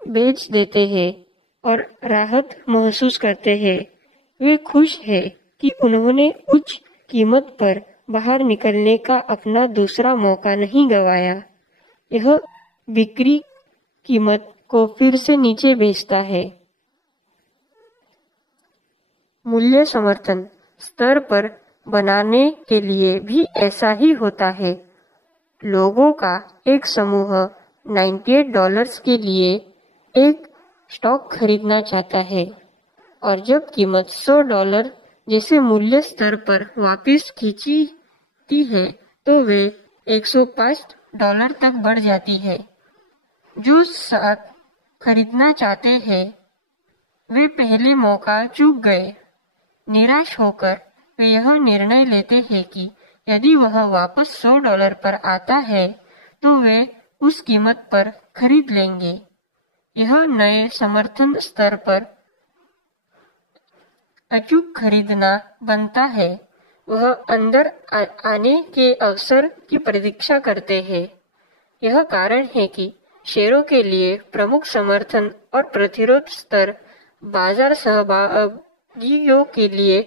बेच देते हैं और राहत महसूस करते हैं। वे खुश हैं कि उन्होंने उच्च कीमत पर बाहर निकलने का अपना दूसरा मौका नहीं गंवाया। यह बिक्री कीमत को फिर से नीचे भेजता है। मूल्य समर्थन स्तर पर बनाने के लिए भी ऐसा ही होता है। लोगों का एक समूह $98 के लिए एक स्टॉक खरीदना चाहता है और जब कीमत $100 जैसे मूल्य स्तर पर वापस खींचती है तो वे $105 तक बढ़ जाती है। जो साथ खरीदना चाहते हैं वे पहले मौका चूक गए। निराश होकर वे यह निर्णय लेते हैं कि यदि वह वापस $100 पर आता है तो वे उस कीमत पर खरीद लेंगे। यह नए समर्थन स्तर पर अचूक खरीदना बनता है। वह अंदर आने के अवसर की प्रतीक्षा करते हैं। यह कारण है कि शेयरों के लिए प्रमुख समर्थन और प्रतिरोध स्तर बाजार सहभागियों के लिए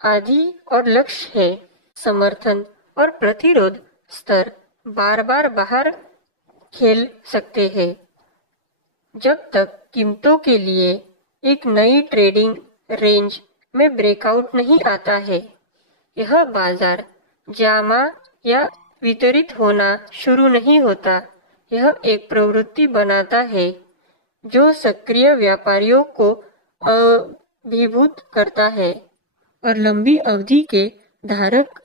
आदि और लक्ष्य है। समर्थन और प्रतिरोध स्तर बार बार बाहर खेल सकते हैं जब तक कीमतों के लिए एक नई ट्रेडिंग रेंज में ब्रेकआउट नहीं आता है। यह बाजार जमा या वितरित होना शुरू नहीं होता। यह एक प्रवृत्ति बनाता है जो सक्रिय व्यापारियों को अभिभूत करता है और लंबी अवधि के धारक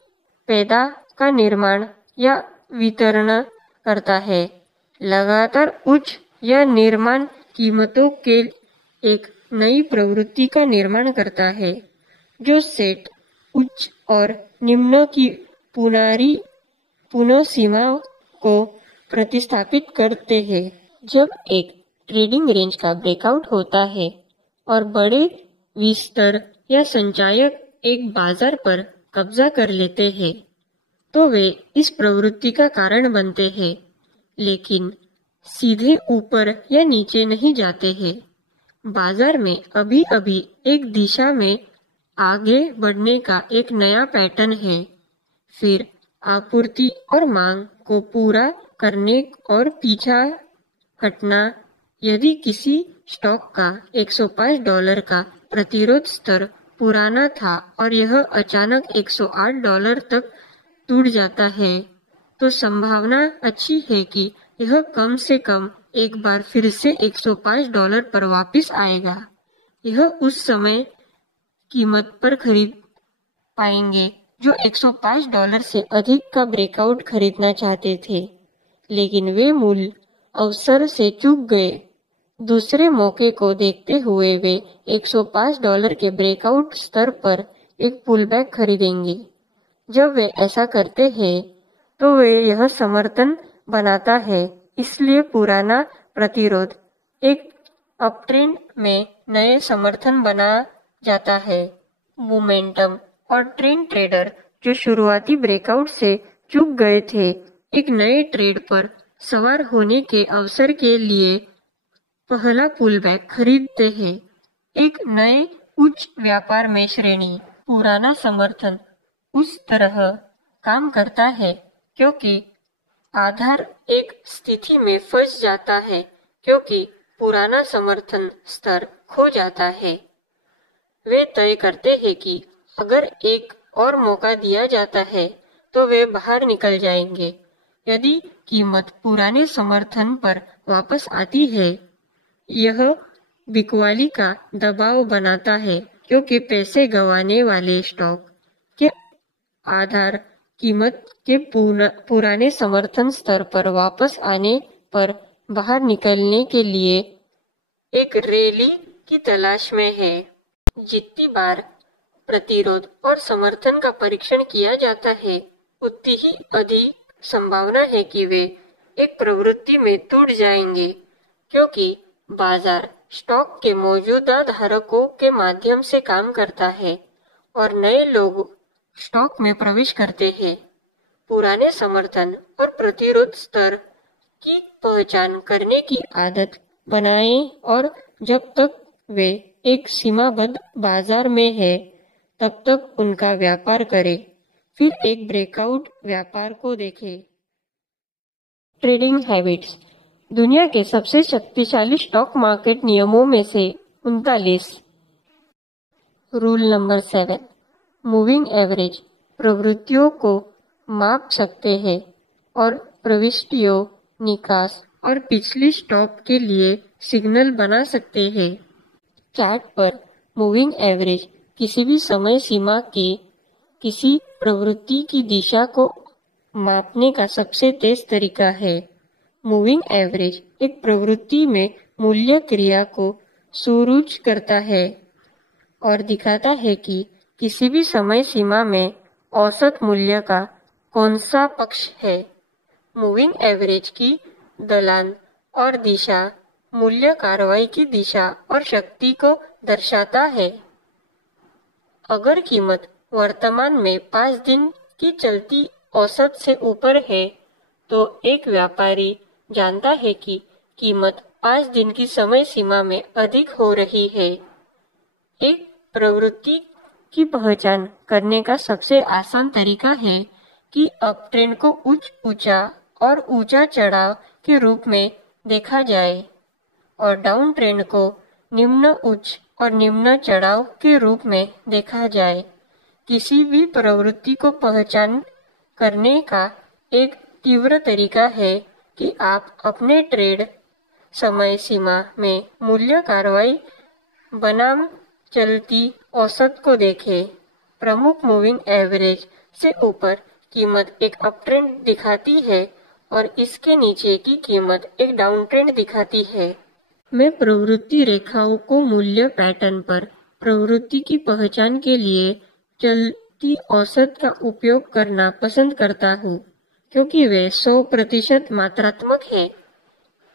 पैदा का निर्माण या वितरण करता है। लगातार उच्च या निर्माण कीमतों के एक नई प्रवृत्ति का निर्माण करता है जो सेट उच्च और निम्न की पुनः सीमा को प्रतिस्थापित करते हैं। जब एक ट्रेडिंग रेंज का ब्रेकआउट होता है और बड़े विस्तर या संचायक एक बाजार पर कब्जा कर लेते हैं तो वे इस प्रवृत्ति का कारण बनते हैं, लेकिन सीधे ऊपर या नीचे नहीं जाते हैं। बाजार में अभी अभी एक दिशा में आगे बढ़ने का एक नया पैटर्न है, फिर आपूर्ति और मांग को पूरा करने और पीछा हटना। यदि किसी स्टॉक का $105 का प्रतिरोध स्तर पुराना था और यह अचानक $108 तक टूट जाता है तो संभावना अच्छी है कि यह कम से कम एक बार फिर से $105 पर वापस आएगा। यह उस समय कीमत पर खरीद पाएंगे जो $105 से अधिक का ब्रेकआउट खरीदना चाहते थे, लेकिन वे मूल अवसर से चूक गए। दूसरे मौके को देखते हुए वे $105 के ब्रेकआउट स्तर पर एक पुलबैक खरीदेंगे। जब वे ऐसा करते हैं तो वे यह समर्थन बनाता है, इसलिए पुराना प्रतिरोध एक अपट्रेंड में नए समर्थन बना जाता है। मोमेंटम और ट्रेंड ट्रेडर जो शुरुआती ब्रेकआउट से चूक गए थे, एक नए ट्रेड पर सवार होने के अवसर के लिए पहला पुलबैक खरीदते हैं। एक नए उच्च व्यापार में श्रेणी पुराना समर्थन उस तरह काम करता है, क्योंकि आधार एक स्थिति में फंस जाता है क्योंकि पुराना समर्थन स्तर खो जाता है। वे तय करते हैं कि अगर एक और मौका दिया जाता है तो वे बाहर निकल जाएंगे। यदि कीमत पुराने समर्थन पर वापस आती है, यह बिकवाली का दबाव बनाता है, क्योंकि पैसे गंवाने वाले स्टॉक के आधार कीमत के पुराने समर्थन स्तर पर वापस आने पर बाहर निकलने के लिए एक रैली की तलाश में है। जितनी बार प्रतिरोध और समर्थन का परीक्षण किया जाता है, उतनी ही अधिक संभावना है कि वे एक प्रवृत्ति में टूट जाएंगे, क्योंकि बाजार स्टॉक के मौजूदा धारकों के माध्यम से काम करता है और नए लोग स्टॉक में प्रवेश करते हैं। पुराने समर्थन और प्रतिरोध स्तर की पहचान करने की आदत बनाएं और जब तक वे एक सीमाबद्ध बाजार में है तब तक उनका व्यापार करें, फिर एक ब्रेकआउट व्यापार को देखें। Trading habits. दुनिया के सबसे शक्तिशाली स्टॉक मार्केट नियमों में से 39। Rule number 7। मूविंग एवरेज प्रवृत्तियों को माप सकते हैं और प्रविष्टियों, निकास और पिछली स्टॉप के लिए सिग्नल बना सकते हैं। चार्ट पर मूविंग एवरेज किसी भी समय सीमा के किसी प्रवृत्ति की दिशा को मापने का सबसे तेज तरीका है। मूविंग एवरेज एक प्रवृत्ति में मूल्य क्रिया को सुरूज करता है और दिखाता है कि किसी भी समय सीमा में औसत मूल्य का कौन सा पक्ष है। मूविंग एवरेज की ढलान और दिशा मूल्य कार्रवाई की दिशा और शक्ति को दर्शाता है। अगर कीमत वर्तमान में 5 दिन की चलती औसत से ऊपर है, तो एक व्यापारी जानता है कि कीमत 5 दिन की समय सीमा में अधिक हो रही है। एक प्रवृत्ति की पहचान करने का सबसे आसान तरीका है कि अप ट्रेंड को उच्च ऊंचा और ऊंचा चढ़ाव के रूप में देखा जाए और डाउन ट्रेंड को निम्न उच्च और निम्न चढ़ाव के रूप में देखा जाए। किसी भी प्रवृत्ति को पहचान करने का एक तीव्र तरीका है कि आप अपने ट्रेड समय सीमा में मूल्य कार्रवाई बनाम चलती औसत को देखें। प्रमुख मूविंग एवरेज से ऊपर कीमत एक अप ट्रेंड दिखाती है और इसके नीचे की कीमत एक डाउन ट्रेंड दिखाती है। मैं प्रवृत्ति रेखाओं को मूल्य पैटर्न पर प्रवृत्ति की पहचान के लिए चलती औसत का उपयोग करना पसंद करता हूँ, क्योंकि वे 100% मात्रात्मक है।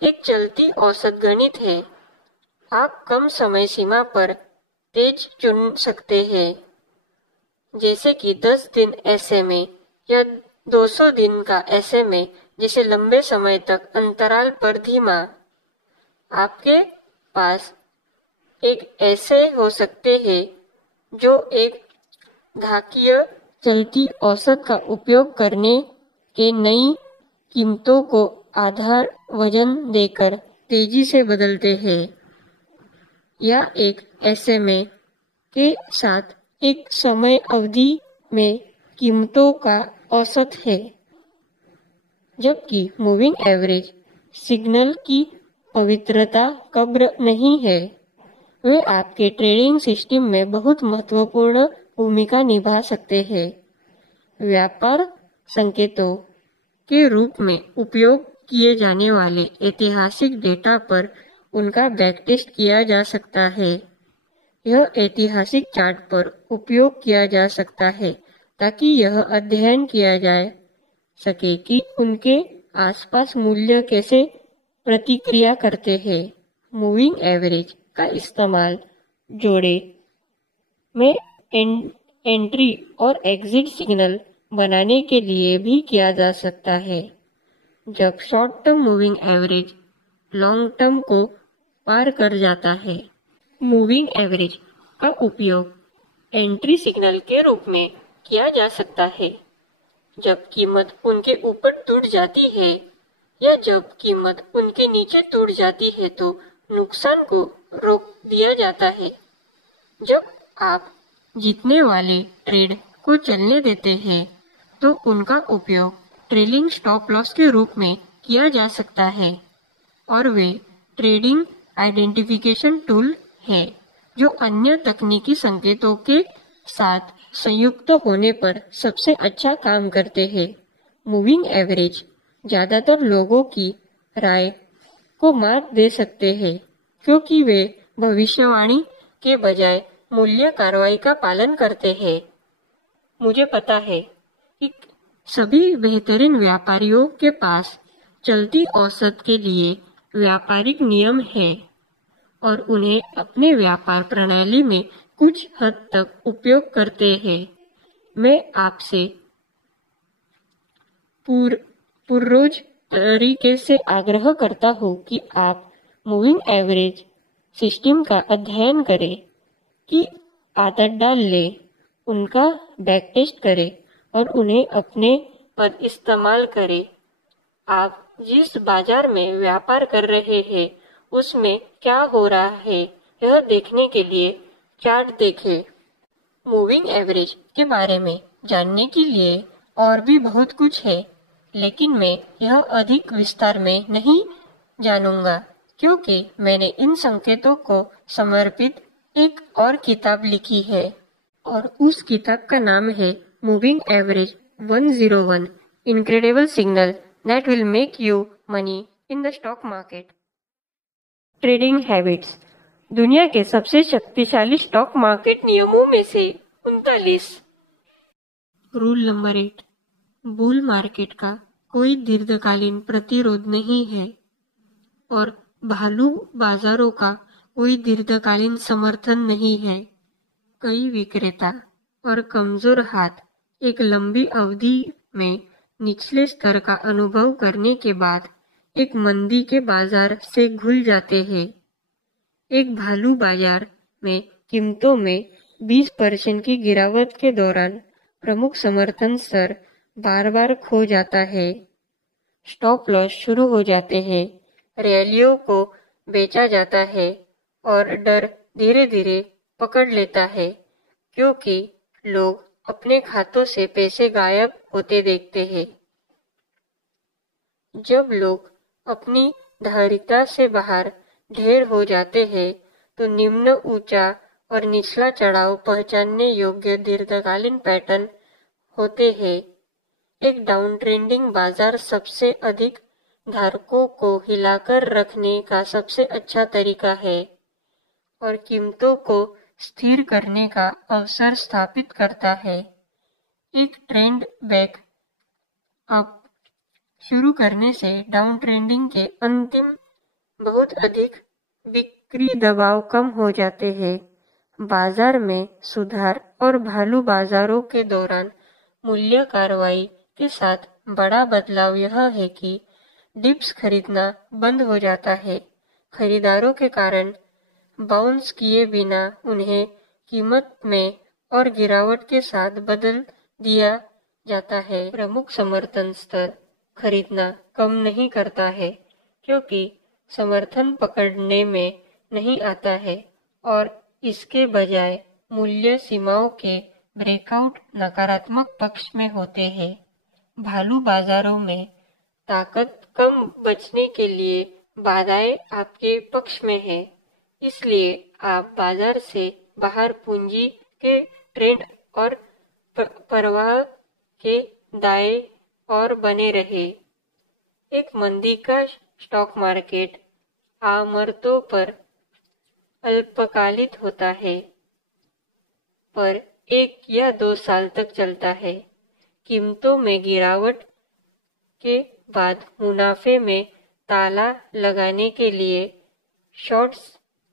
एक चलती औसत गणित है। आप कम समय सीमा पर तेज चुन सकते हैं, जैसे कि 10 दिन SMA या 200 दिन का SMA, जिसे लंबे समय तक अंतराल पर धीमा। आपके पास एक ऐसे हो सकते हैं जो एक घातीय चलती औसत का उपयोग करने के नई कीमतों को आधार वजन देकर तेजी से बदलते हैं, या एक SMA के साथ एक समय अवधि में कीमतों का औसत है। जबकि मूविंग एवरेज सिग्नल की पवित्रता कब्र नहीं है। वे आपके ट्रेडिंग सिस्टम में बहुत महत्वपूर्ण भूमिका निभा सकते हैं। व्यापार संकेतों के रूप में उपयोग किए जाने वाले ऐतिहासिक डेटा पर उनका बैकटेस्ट किया जा सकता है। यह ऐतिहासिक चार्ट पर उपयोग किया जा सकता है ताकि यह अध्ययन किया जा सके कि उनके आसपास मूल्य कैसे प्रतिक्रिया करते हैं। मूविंग एवरेज का इस्तेमाल जोड़े में एंट्री और एग्जिट सिग्नल बनाने के लिए भी किया जा सकता है। जब short term moving average long term को पार कर जाता है, मूविंग एवरेज का उपयोग एंट्री सिग्नल के रूप में किया जा सकता है। जब कीमत उनके ऊपर टूट जाती है या जब कीमत उनके नीचे टूट जाती है तो नुकसान को रोक दिया जाता है। जब आप जीतने वाले ट्रेड को चलने देते हैं तो उनका उपयोग ट्रेलिंग स्टॉप लॉस के रूप में किया जा सकता है और वे ट्रेडिंग आइडेंटिफिकेशन टूल है जो अन्य तकनीकी संकेतों के साथ संयुक्त होने पर सबसे अच्छा काम करते हैं। मूविंग एवरेज ज्यादातर लोगों की राय को मात दे सकते हैं क्योंकि वे भविष्यवाणी के बजाय मूल्य कार्रवाई का पालन करते हैं। मुझे पता है कि सभी बेहतरीन व्यापारियों के पास चलती औसत के लिए व्यापारिक नियम है और उन्हें अपने व्यापार प्रणाली में कुछ हद तक उपयोग करते हैं। मैं आपसे पूर्वज तरीके से आग्रह करता हूँ कि आप मूविंग एवरेज सिस्टम का अध्ययन करें, की आदत डाल लें, उनका बैक टेस्ट करें और उन्हें अपने पर इस्तेमाल करें। आप जिस बाजार में व्यापार कर रहे हैं उसमें क्या हो रहा है यह देखने के लिए चार्ट देखें। मूविंग एवरेज के बारे में जानने के लिए और भी बहुत कुछ है, लेकिन मैं यह अधिक विस्तार में नहीं जानूंगा क्योंकि मैंने इन संकेतों को समर्पित एक और किताब लिखी है और उस किताब का नाम है moving average 101 incredible signal that will make you money in the stock market. Trading habits. दुनिया के सबसे शक्तिशाली स्टॉक मार्केट नियमों में से 39। रूल नंबर 8, बुल मार्केट का कोई दीर्घकालीन प्रतिरोध नहीं है और भालू बाजारों का कोई दीर्घकालीन समर्थन नहीं है। कई विक्रेता और कमजोर हाथ एक लंबी अवधि में निचले स्तर का अनुभव करने के बाद एक मंदी के बाजार से घुल जाते हैं। एक भालू बाजार में कीमतों में 20% की गिरावट के दौरान प्रमुख समर्थन स्तर बार बार खो जाता है। स्टॉप लॉस शुरू हो जाते हैं, रैलियों को बेचा जाता है और डर धीरे धीरे पकड़ लेता है क्योंकि लोग अपने खातों से पैसे गायब होते देखते हैं। जब लोग अपनी धारिता से बाहर ढेर हो जाते हैं तो निम्न ऊंचा और निचला चढ़ाव पहचानने योग्य दीर्घकालीन पैटर्न होते हैं। एक डाउन ट्रेंडिंग बाजार सबसे अधिक धारकों को हिलाकर रखने का सबसे अच्छा तरीका है और कीमतों को स्थिर करने का अवसर स्थापित करता है। एक ट्रेंड बैक अप शुरू करने से डाउन ट्रेंडिंग के अंतिम बहुत अधिक बिक्री दबाव कम हो जाते हैं। बाजार में सुधार और भालू बाजारों के दौरान मूल्य कार्रवाई के साथ बड़ा बदलाव यह है कि डिप्स खरीदना बंद हो जाता है। खरीदारों के कारण बाउंस किए बिना उन्हें कीमत में और गिरावट के साथ बदल दिया जाता है। प्रमुख समर्थन स्तर खरीदना कम नहीं करता है क्योंकि समर्थन पकड़ने में नहीं आता है और इसके बजाय मूल्य सीमाओं के ब्रेकआउट नकारात्मक पक्ष में होते हैं। भालू बाजारों में ताकत कम बचने के लिए बाधाएं आपके पक्ष में है, इसलिए आप बाजार से बाहर पूंजी के ट्रेंड और प्रवाह के दाएं और बने रहे। एक मंदी का स्टॉक मार्केट आमतौर पर अल्पकालिक होता है पर 1 या 2 साल तक चलता है। कीमतों में गिरावट के बाद मुनाफे में ताला लगाने के लिए शॉर्ट्स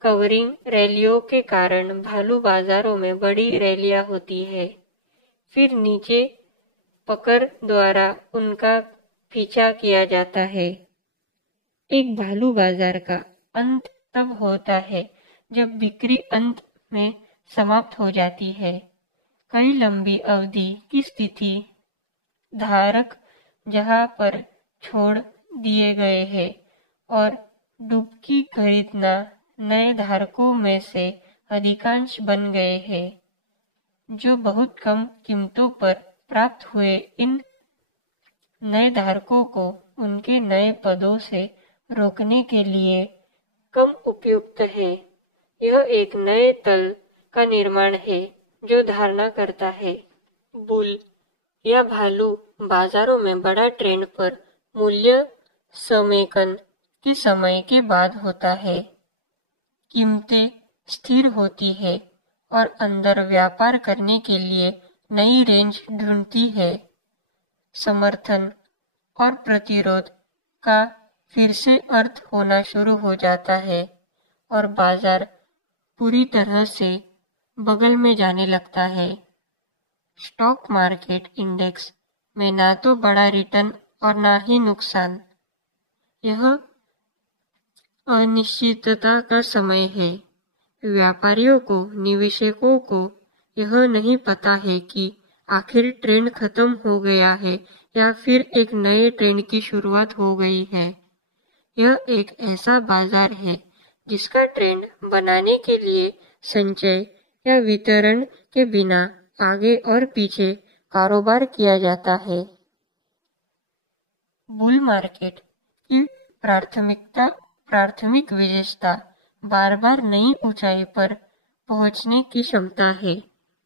कवरिंग रैलियों के कारण भालू बाजारों में बड़ी रैलियां होती है, फिर नीचे पकड़ द्वारा उनका पीछा किया जाता है। एक भालू बाजार का अंत तब होता है जब बिक्री अंत में समाप्त हो जाती है। कई लंबी अवधि की स्थिति धारक जहां पर छोड़ दिए गए हैं और डुबकी खरीदना नए धारकों में से अधिकांश बन गए हैं, जो बहुत कम कीमतों पर प्राप्त हुए। इन नए धारकों को उनके नए पदों से रोकने के लिए कम उपयुक्त है। यह एक नए तल का निर्माण है जो धारणा करता है। बुल या भालू बाजारों में बड़ा ट्रेंड पर मूल्य समेकन के समय के बाद होता है। कीमतें स्थिर होती है और अंदर व्यापार करने के लिए नई रेंज ढूंढती है। समर्थन और प्रतिरोध का फिर से अर्थ होना शुरू हो जाता है और बाजार पूरी तरह से बगल में जाने लगता है। स्टॉक मार्केट इंडेक्स में ना तो बड़ा रिटर्न और ना ही नुकसान। यह अनिश्चितता का समय है। व्यापारियों को, निवेशकों को यह नहीं पता है कि आखिर ट्रेंड खत्म हो गया है या फिर एक नए ट्रेंड की शुरुआत हो गई है। यह एक ऐसा बाजार है जिसका ट्रेंड बनाने के लिए संचय या वितरण के बिना आगे और पीछे कारोबार किया जाता है। बुल मार्केट की प्राथमिक विशेषता बार बार नई ऊंचाई पर पहुंचने की क्षमता है।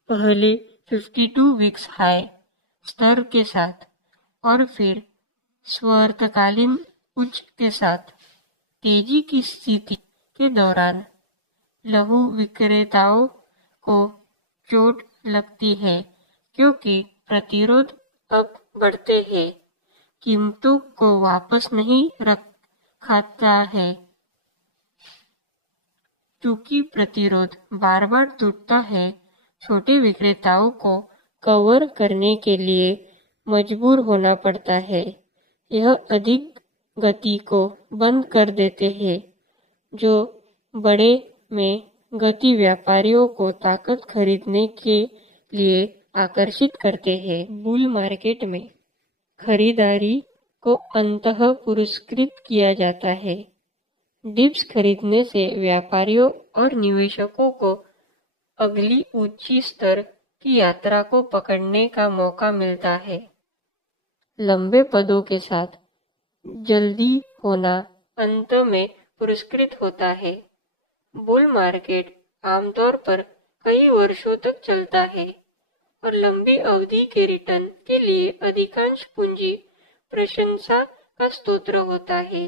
पहले 52 वीक्स हाई स्तर के साथ और फिर स्वर्तकालीन उच्च के साथ। तेजी की स्थिति के दौरान लघु विक्रेताओं को चोट लगती है क्योंकि प्रतिरोध अब बढ़ते हैं। कीमतों को वापस नहीं रखाता है। चूंकि प्रतिरोध बार बार टूटता है, छोटे विक्रेताओं को कवर करने के लिए मजबूर होना पड़ता है। यह अधिक गति को बंद कर देते हैं, जो बड़े में गति व्यापारियों को ताकत खरीदने के लिए आकर्षित करते हैं। बुल मार्केट में खरीदारी को अंततः पुरस्कृत किया जाता है। डिप्स खरीदने से व्यापारियों और निवेशकों को अगली ऊंची स्तर की यात्रा को पकड़ने का मौका मिलता है। लंबे पदों के साथ जल्दी होना अंत में पुरस्कृत होता है। बुल मार्केट आमतौर पर कई वर्षों तक चलता है और लंबी अवधि के रिटर्न के लिए अधिकांश पूंजी प्रशंसा का स्रोत होता है।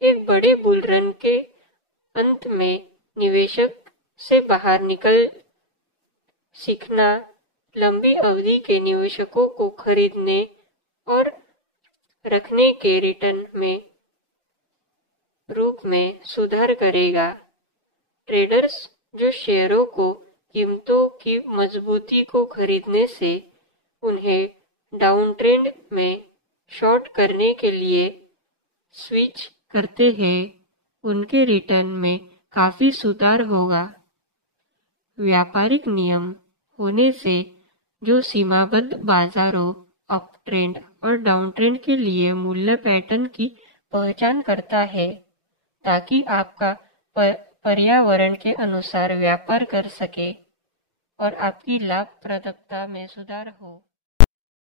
एक बड़े बुल रन के अंत में निवेशक से बाहर निकल सीखना लंबी अवधि के निवेशकों को खरीदने और रखने के रिटर्न में रूप में सुधार करेगा। ट्रेडर्स जो शेयरों को कीमतों की मजबूती को खरीदने से उन्हें डाउन ट्रेंड में शॉर्ट करने के लिए स्विच करते हैं, उनके रिटर्न में काफी सुधार होगा। व्यापारिक नियम होने से जो सीमाबद्ध बाजारों, अप ट्रेंड और डाउन ट्रेंड के लिए मूल्य पैटर्न की पहचान करता है, ताकि आपका पर्यावरण के अनुसार व्यापार कर सके और आपकी लाभप्रदता में सुधार हो।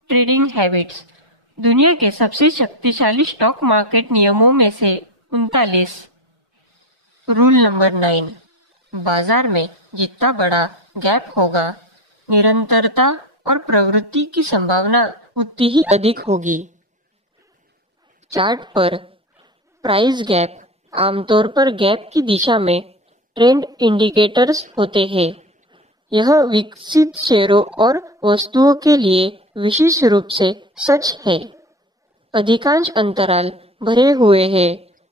Trading habits. दुनिया के सबसे शक्तिशाली स्टॉक मार्केट नियमों में से 39। Rule number 9। बाजार में जितना बड़ा गैप होगा, निरंतरता और प्रवृत्ति की संभावना उतनी ही अधिक होगी। चार्ट पर प्राइस गैप आमतौर पर गैप की दिशा में ट्रेंड इंडिकेटर्स होते हैं। यह विकसित शेयरों और वस्तुओं के लिए विशेष रूप से सच है। अधिकांश अंतराल भरे हुए हैं,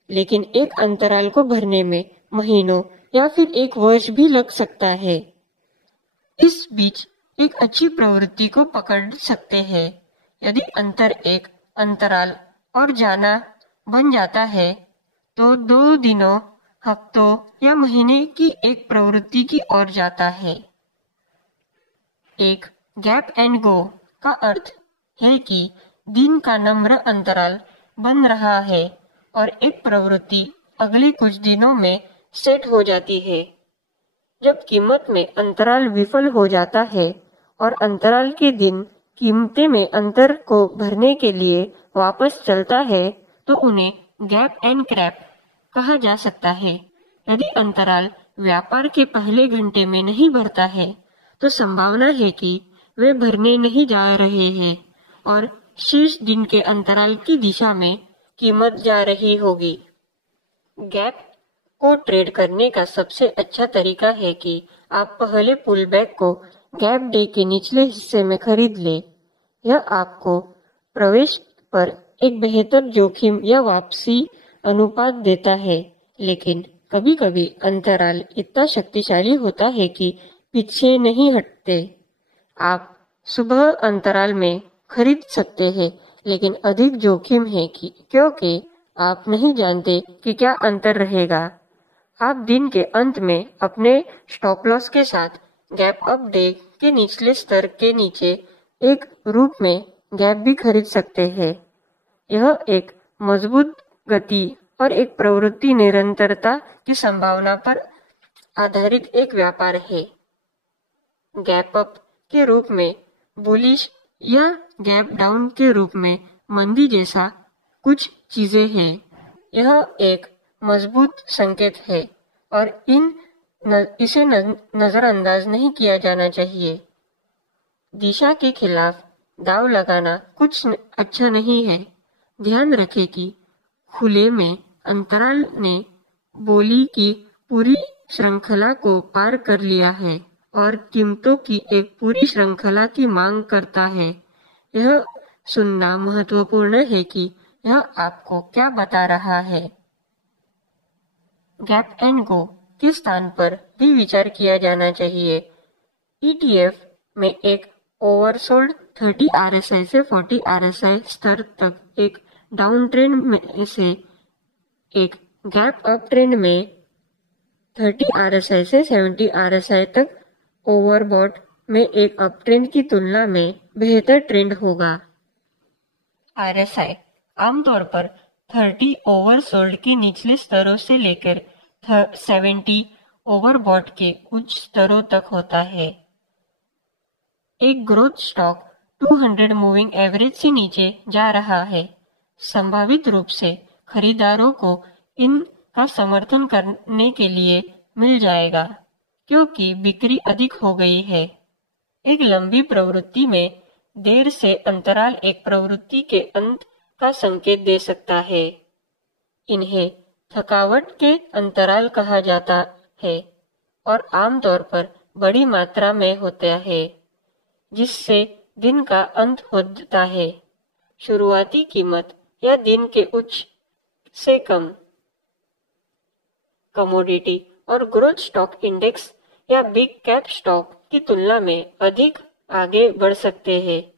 लेकिन एक अंतराल को भरने में महीनों या फिर एक वर्ष भी लग सकता है। इस बीच एक अच्छी प्रवृत्ति को पकड़ सकते हैं। यदि एक अंतराल और जाना बन जाता है, तो 2 दिनों, हफ्तों या महीने की एक प्रवृत्ति की ओर जाता है। एक गैप एंड गो का अर्थ है कि दिन का नम्र अंतराल बन रहा है और एक प्रवृत्ति अगले कुछ दिनों में सेट हो जाती है। जब कीमत में अंतराल विफल हो जाता है और अंतराल के दिन कीमतें में अंतर को भरने के लिए वापस चलता है, तो उन्हें गैप एंड क्रैप कहा जा सकता है। यदि अंतराल व्यापार के पहले घंटे में नहीं भरता है, तो संभावना है कि वे भरने नहीं जा रहे हैं और शेष दिन के अंतराल की दिशा में कीमत जा रही होगी। गैप को ट्रेड करने का सबसे अच्छा तरीका है कि आप पहले पुल बैक को गैप डे के निचले हिस्से में खरीद लें। यह आपको प्रवेश पर एक बेहतर जोखिम या वापसी अनुपात देता है, लेकिन कभी-कभी अंतराल इतना शक्तिशाली होता है कि पीछे नहीं हटते। आप सुबह अंतराल में खरीद सकते हैं, लेकिन अधिक जोखिम है क्योंकि आप नहीं जानते कि क्या अंतर रहेगा। आप दिन के अंत में अपने स्टॉप लॉस के साथ गैप अप डे के निचले स्तर के नीचे एक रूप में गैप भी खरीद सकते हैं। यह एक मजबूत गति और एक प्रवृत्ति निरंतरता की संभावना पर आधारित एक व्यापार है। गैप अप के रूप में बुलिश या गैप डाउन के रूप में मंदी जैसा कुछ चीजें हैं। यह एक मजबूत संकेत है और इसे नजरअंदाज नहीं किया जाना चाहिए। दिशा के खिलाफ दाव लगाना कुछ अच्छा नहीं है। ध्यान रखें कि खुले में अंतराल ने बोली की पूरी श्रृंखला को पार कर लिया है और कीमतों की एक पूरी श्रृंखला की मांग करता है। यह सुनना महत्वपूर्ण है कि यह आपको क्या बता रहा है। गैप एंड गो के स्थान पर भी विचार किया जाना चाहिए। ETF में एक ओवरसोल्ड 30 RSI से 40 RSI स्तर तक एक डाउन ट्रेंड में से एक गैप अप ट्रेंड में 30 RSI से 70 RSI तक ओवरबॉट में एक अप ट्रेंड की तुलना में बेहतर ट्रेंड होगा। RSI आमतौर पर 30 ओवरसोल्ड के निचले स्तरों से लेकर 70 ओवरबॉट के उच्च स्तरों तक होता है। एक ग्रोथ स्टॉक 200 मूविंग एवरेज से नीचे जा रहा है। संभावित रूप से खरीदारों को इनका समर्थन करने के लिए मिल जाएगा क्योंकि बिक्री अधिक हो गई है। एक लंबी प्रवृत्ति में देर से अंतराल एक प्रवृत्ति के अंत का संकेत दे सकता है। इन्हें थकावट के अंतराल कहा जाता है और आमतौर पर बड़ी मात्रा में होता है, जिससे दिन का अंत होता है। शुरुआती कीमत या दिन के उच्च से कम। कमोडिटी और ग्रोथ स्टॉक इंडेक्स या बिग कैप स्टॉक की तुलना में अधिक आगे बढ़ सकते हैं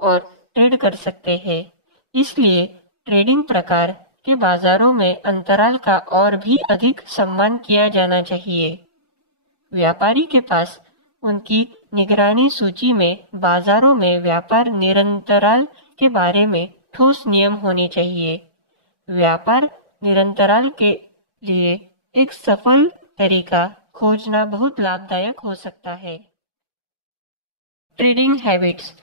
और ट्रेड कर सकते हैं। इसलिए ट्रेडिंग प्रकार के बाजारों में अंतराल का और भी अधिक सम्मान किया जाना चाहिए। व्यापारी के पास उनकी निगरानी सूची में बाजारों में व्यापार निरंतराल के बारे में ठोस नियम होने चाहिए। व्यापार निरंतराल के लिए एक सफल तरीका खोजना बहुत लाभदायक हो सकता है। Trading habits.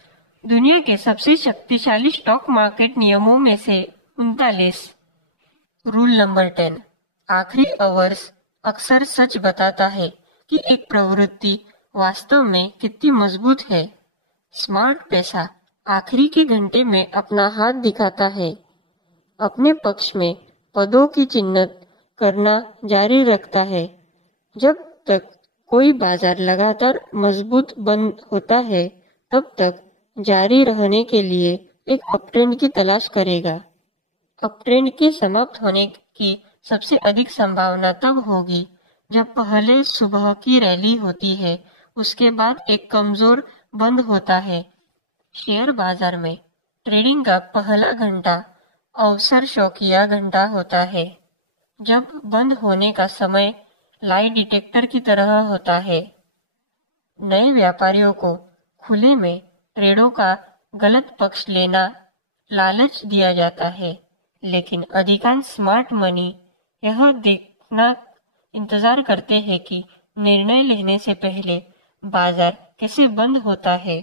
दुनिया के सबसे शक्तिशाली स्टॉक मार्केट नियमों में से 39। Rule number 10। आखिरी आवर्स अक्सर सच बताता है कि एक प्रवृत्ति वास्तव में कितनी मजबूत है। स्मार्ट पैसा आखिरी के घंटे में अपना हाथ दिखाता है, अपने पक्ष में पदों की चिन्हित करना जारी रखता है। जब तक कोई बाजार लगातार मजबूत बंद होता है, तब तक जारी रहने के लिए एक अपट्रेंड की तलाश करेगा। अपट्रेंड के समाप्त होने की सबसे अधिक संभावना तब होगी जब पहले सुबह की रैली होती है, उसके बाद एक कमजोर बंद होता है। शेयर बाजार में ट्रेडिंग का पहला घंटा अवसर शौकिया घंटा होता है, जब बंद होने का समय लाई डिटेक्टर की तरह होता है। नए व्यापारियों को खुले में ट्रेडों का गलत पक्ष लेना लालच दिया जाता है, लेकिन अधिकांश स्मार्ट मनी यह देखना इंतजार करते हैं कि निर्णय लेने से पहले बाजार कैसे बंद होता है।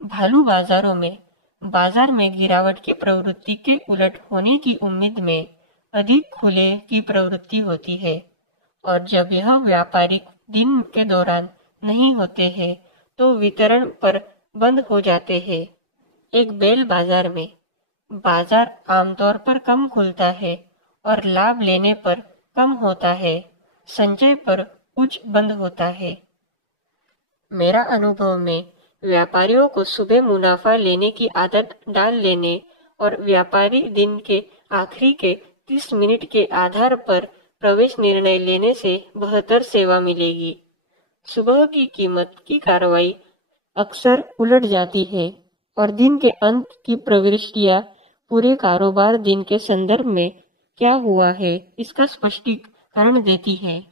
भालू बाजारों में बाजार में गिरावट की प्रवृत्ति के उलट होने की उम्मीद में अधिक खुले की प्रवृत्ति होती है, और जब यह व्यापारिक दिन के दौरान नहीं होते हैं तो वितरण पर बंद हो जाते हैं। एक बेल बाजार में बाजार आमतौर पर कम खुलता है और लाभ लेने पर कम होता है, संचय पर उच्च बंद होता है। मेरा अनुभव में व्यापारियों को सुबह मुनाफा लेने की आदत डाल लेने और व्यापारी दिन के आखिरी के 30 मिनट के आधार पर प्रवेश निर्णय लेने से बेहतर सेवा मिलेगी। सुबह की कीमत की कार्रवाई अक्सर उलट जाती है और दिन के अंत की प्रविष्टियां पूरे कारोबार दिन के संदर्भ में क्या हुआ है इसका स्पष्टीकरण देती है।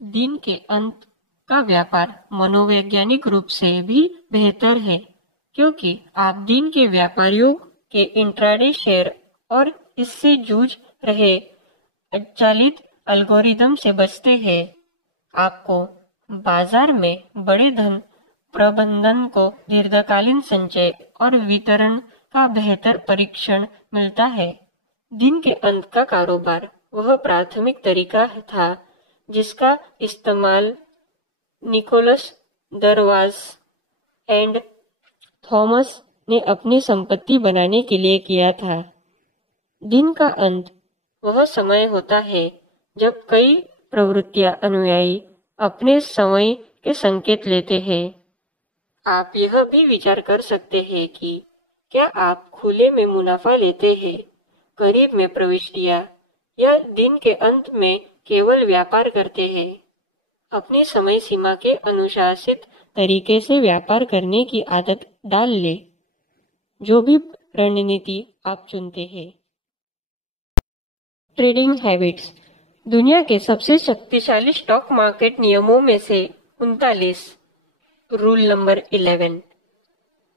दिन के अंत का व्यापार मनोवैज्ञानिक रूप से भी बेहतर है, क्योंकि आप दिन के व्यापारियों के इंट्राडे शेयर और इससे जूझ रहे चालित एल्गोरिदम से बचते हैं। आपको बाजार में बड़े धन प्रबंधन को दीर्घकालीन संचय और वितरण का बेहतर परीक्षण मिलता है। दिन के अंत का कारोबार वह प्राथमिक तरीका था जिसका इस्तेमाल निकोलस दरवाज एंड थॉमस ने अपनी संपत्ति बनाने के लिए किया था। दिन का अंत वह समय होता है जब कई प्रवृत्तियां अनुयायी अपने समय के संकेत लेते हैं। आप यह भी विचार कर सकते हैं कि क्या आप खुले में मुनाफा लेते हैं, करीब में प्रविष्टियां, या दिन के अंत में केवल व्यापार करते हैं। अपनी समय सीमा के अनुशासित तरीके से व्यापार करने की आदत डाल ले, जो भी रणनीति आप चुनते हैं। Trading habits. दुनिया के सबसे शक्तिशाली स्टॉक मार्केट नियमों में से 39। Rule number 11।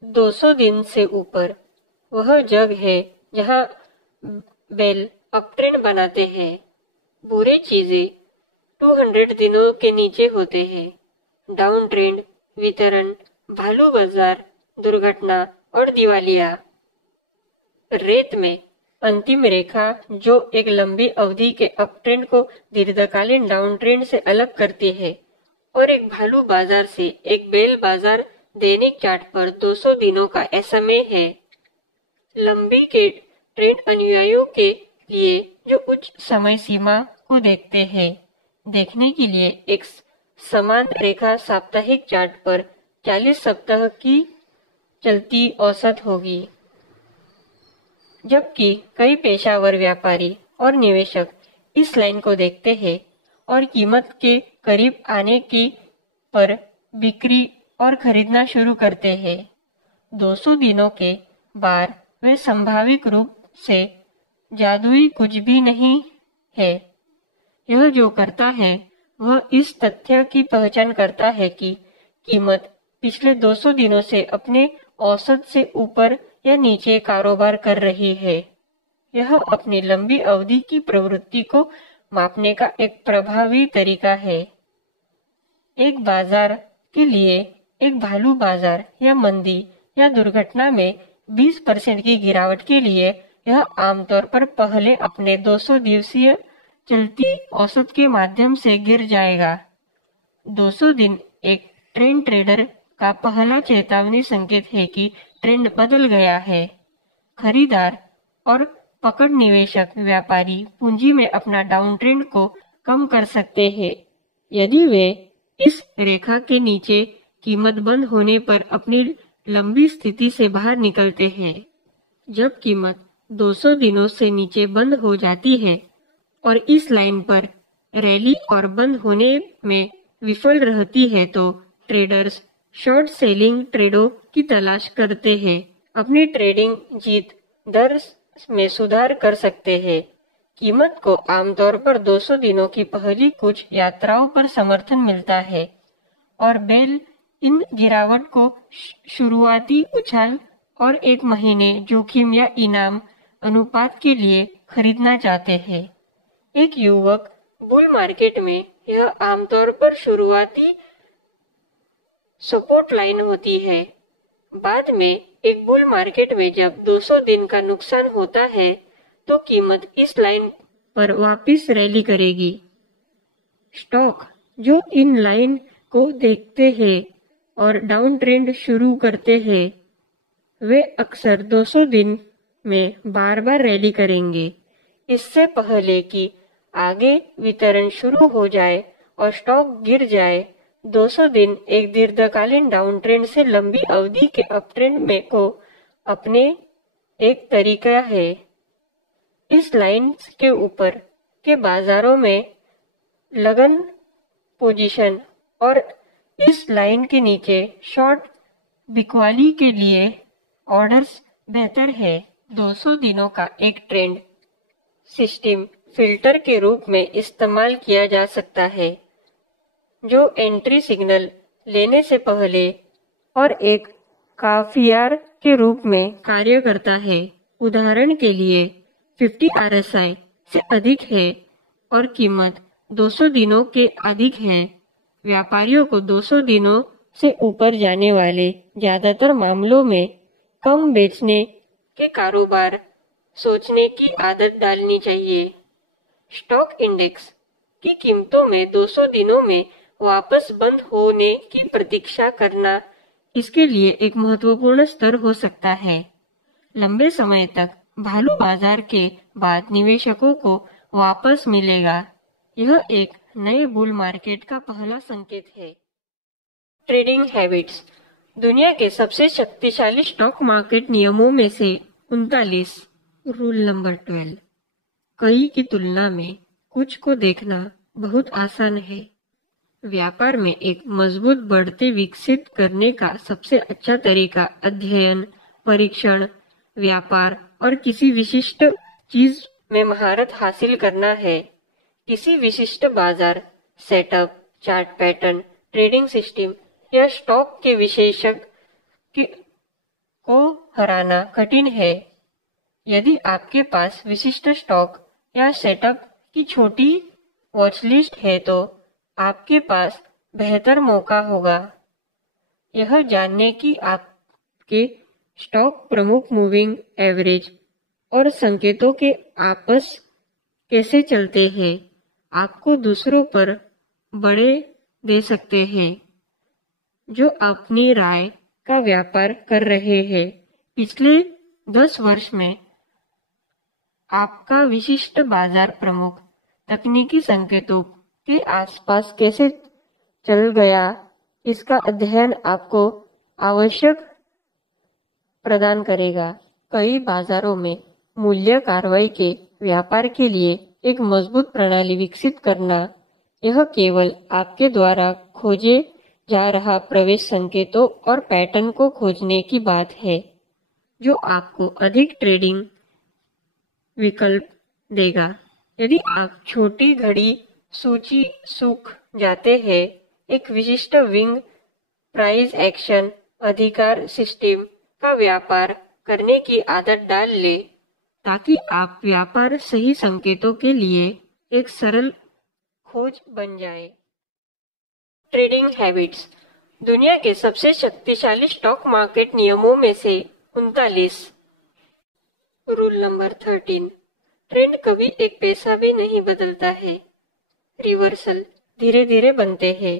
200 दिन से ऊपर वह जगह है जहां बेल अपट्रेंड बनाते हैं। बुरे चीजें 200 दिनों के नीचे होते हैं। डाउन ट्रेंड, वितरण, भालू बाजार, दुर्घटना और दिवालिया। रेत में अंतिम रेखा जो एक लंबी अवधि के अपट्रेंड को दीर्घकालीन डाउन ट्रेंड से अलग करती है, और एक भालू बाजार से एक बेल बाजार दैनिक चार्ट पर 200 दिनों का SMA है। लंबी के ट्रेंड अनुयायियों के लिए जो उच्च समय सीमा को देखते हैं, देखने के लिए एक समान रेखा साप्ताहिक चार्ट पर 40 सप्ताह की चलती औसत होगी। जबकि कई पेशावर व्यापारी और निवेशक इस लाइन को देखते हैं और कीमत के करीब आने की पर बिक्री और खरीदना शुरू करते हैं। 200 दिनों के बाद वे संभावित रूप से जादुई कुछ भी नहीं है। यह जो करता है वह इस तथ्य की पहचान करता है कि कीमत पिछले 200 दिनों से अपने औसत से ऊपर या नीचे कारोबार कर रही है। यह अपनी लंबी अवधि की प्रवृत्ति को मापने का एक प्रभावी तरीका है। एक बाजार के लिए एक भालू बाजार या मंदी या दुर्घटना में 20% की गिरावट के लिए यह आमतौर पर पहले अपने 200 दिवसीय चलती औसत के माध्यम से गिर जाएगा। 200 दिन एक ट्रेंड ट्रेडर का पहला चेतावनी संकेत है कि ट्रेंड बदल गया है। खरीदार और पकड़ निवेशक व्यापारी पूंजी में अपना डाउन ट्रेंड को कम कर सकते हैं यदि वे इस रेखा के नीचे कीमत बंद होने पर अपनी लंबी स्थिति से बाहर निकलते हैं। जब कीमत 200 दिनों से नीचे बंद हो जाती है और इस लाइन पर रैली और बंद होने में विफल रहती है तो ट्रेडर्स शॉर्ट सेलिंग ट्रेडों की तलाश करते हैं। अपनी ट्रेडिंग जीत दर में सुधार कर सकते हैं। कीमत को आमतौर पर 200 दिनों की पहली कुछ यात्राओं पर समर्थन मिलता है और बेल इन गिरावट को शुरुआती उछाल और एक महीने जोखिम या इनाम अनुपात के लिए खरीदना चाहते हैं। एक युवक बुल मार्केट में यह आमतौर पर शुरुआती सपोर्ट लाइन होती है। बाद में एक बुल मार्केट में जब 200 दिन का नुकसान होता है तो कीमत इस लाइन पर वापस रैली करेगी। स्टॉक जो इन लाइन को देखते हैं और डाउन ट्रेंड शुरू करते हैं, वे अक्सर 200 दिन में बार बार रैली करेंगे। इससे पहले कि आगे वितरण शुरू हो जाए और स्टॉक गिर जाए, 200 दिन एक दीर्घकालीन डाउन ट्रेंड से लंबी अवधि के अप ट्रेंड में को अपने एक तरीका है। इस लाइन के ऊपर के बाजारों में लगन पोजीशन और इस लाइन के नीचे शॉर्ट बिकवाली के लिए ऑर्डर्स बेहतर है। 200 दिनों का एक ट्रेंड सिस्टम फिल्टर के रूप में इस्तेमाल किया जा सकता है, जो एंट्री सिग्नल लेने से पहले और एक काफियार के रूप में कार्य करता है। उदाहरण के लिए 50 RSI से अधिक है और कीमत 200 दिनों के अधिक है। व्यापारियों को 200 दिनों से ऊपर जाने वाले ज्यादातर मामलों में कम बेचने के कारोबार सोचने की आदत डालनी चाहिए। स्टॉक इंडेक्स की कीमतों में 200 दिनों में वापस बंद होने की प्रतीक्षा करना इसके लिए एक महत्वपूर्ण स्तर हो सकता है। लंबे समय तक भालू बाजार के बाद निवेशकों को वापस मिलेगा। यह एक नए बुल मार्केट का पहला संकेत है। Trading habits. दुनिया के सबसे शक्तिशाली स्टॉक मार्केट नियमों में से 39। Rule number 12। कई की तुलना में कुछ को देखना बहुत आसान है। व्यापार में एक मजबूत बढ़ते विकसित करने का सबसे अच्छा तरीका अध्ययन, परीक्षण, व्यापार और किसी विशिष्ट चीज में महारत हासिल करना है। किसी विशिष्ट बाजार setup, chart pattern, trading system या स्टॉक के विशेषज्ञ को हराना कठिन है। यदि आपके पास विशिष्ट स्टॉक या सेटअप की छोटी वॉचलिस्ट है तो आपके पास बेहतर मौका होगा यह जानने की आपके स्टॉक प्रमुख मूविंग एवरेज और संकेतों के आपस कैसे चलते हैं, आपको दूसरों पर बड़े दे सकते हैं जो अपनी राय का व्यापार कर रहे हैं। पिछले 10 वर्ष में आपका विशिष्ट बाजार प्रमुख तकनीकी संकेतों के आसपास कैसे चल गया, इसका अध्ययन आपको आवश्यक प्रदान करेगा। कई बाजारों में मूल्य कार्रवाई के व्यापार के लिए एक मजबूत प्रणाली विकसित करना, यह केवल आपके द्वारा खोजे जा रहा प्रवेश संकेतों और पैटर्न को खोजने की बात है, जो आपको अधिक ट्रेडिंग विकल्प देगा। यदि आप छोटी घड़ी सूची सूख जाते हैं, एक विशिष्ट विंग प्राइस एक्शन अधिकार सिस्टम का व्यापार करने की आदत डाल ले, ताकि आप व्यापार सही संकेतों के लिए एक सरल खोज बन जाए। Trading habits. दुनिया के सबसे शक्तिशाली स्टॉक मार्केट नियमों में से 39। Rule number 13। ट्रेंड कभी एक पैसा भी नहीं बदलता है। रिवर्सल धीरे धीरे बनते हैं।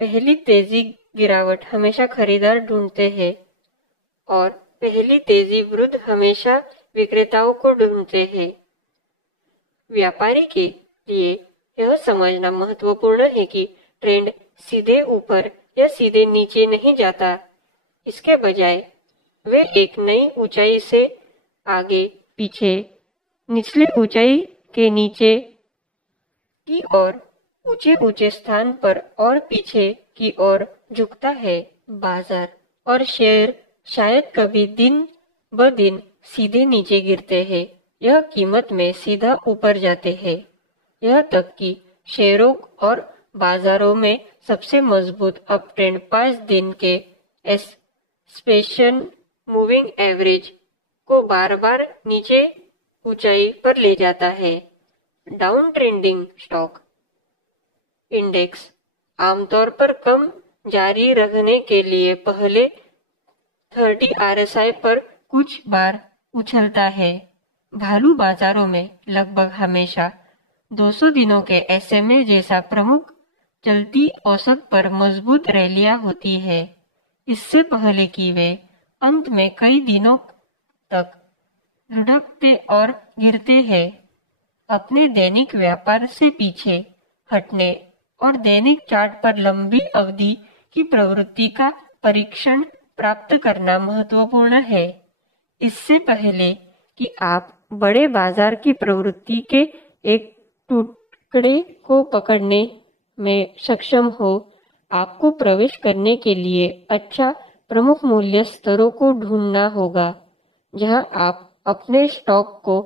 पहली तेजी गिरावट हमेशा खरीदार ढूंढते हैं और पहली तेजी वृद्धि हमेशा विक्रेताओं को ढूंढते हैं। व्यापारी के लिए यह समझना महत्वपूर्ण है कि ट्रेंड सीधे ऊपर या सीधे नीचे नहीं जाता। इसके बजाय वे एक नई ऊंचाई से आगे पीछे, निचले ऊंचाई के नीचे की ओर, ऊंचे ऊंचे स्थान पर और पीछे की ओर झुकता है। बाजार और शेयर शायद कभी दिन ब दिन सीधे नीचे गिरते हैं, यह कीमत में सीधा ऊपर जाते हैं। यह तक कि शेयरों और बाजारों में सबसे मजबूत अपट्रेंड 5 दिन के एक्सप्रेशन मूविंग एवरेज को बार बार नीचे ऊंचाई पर ले जाता है। डाउन ट्रेंडिंग स्टॉक इंडेक्स आमतौर पर कम जारी रखने के लिए पहले 30 RSI पर कुछ बार उछलता है। भालू बाजारों में लगभग हमेशा 200 दिनों के SMA जैसा प्रमुख चलती औसत पर मजबूत रैलियां होती है, इससे पहले कि वे अंत में कई दिनों तक लुढ़कते और गिरते हैं। अपने दैनिक व्यापार से पीछे हटने और दैनिक चार्ट पर लंबी अवधि की प्रवृत्ति का परीक्षण प्राप्त करना महत्वपूर्ण है। इससे पहले कि आप बड़े बाजार की प्रवृत्ति के एक टुकड़े को पकड़ने में सक्षम हो, आपको प्रवेश करने के लिए अच्छा प्रमुख मूल्य स्तरों को ढूंढना होगा जहां आप अपने स्टॉक को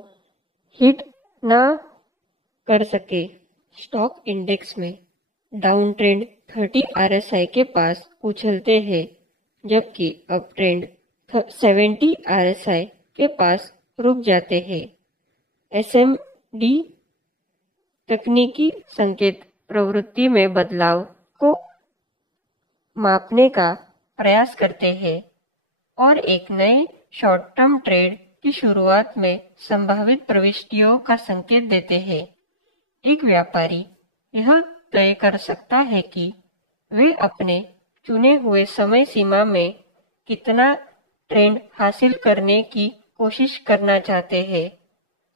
हिट ना कर सके। स्टॉक इंडेक्स में डाउन ट्रेंड 30 RSI के पास उछलते हैं, जबकि अप ट्रेंड 70 RSI के पास रुक जाते हैं। SMD तकनीकी संकेत प्रवृत्ति में बदलाव को मापने का प्रयास करते हैं और एक नए शॉर्ट टर्म ट्रेड की शुरुआत में संभावित प्रविष्टियों का संकेत देते हैं। एक व्यापारी यह तय कर सकता है कि वे अपने चुने हुए समय सीमा में कितना ट्रेंड हासिल करने की कोशिश करना चाहते हैं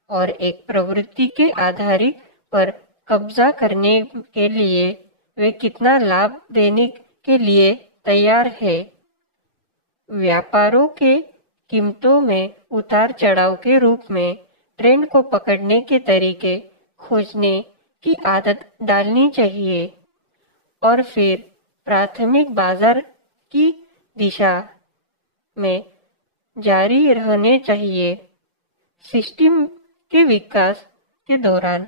और एक प्रवृत्ति के आधार पर कब्जा करने के लिए वे कितना लाभ देने के लिए तैयार है। व्यापारों के कीमतों में उतार चढ़ाव के रूप में ट्रेंड को पकड़ने के तरीके खोजने की आदत डालनी चाहिए और फिर प्राथमिक बाजार की दिशा में जारी रहने चाहिए। सिस्टम के विकास के दौरान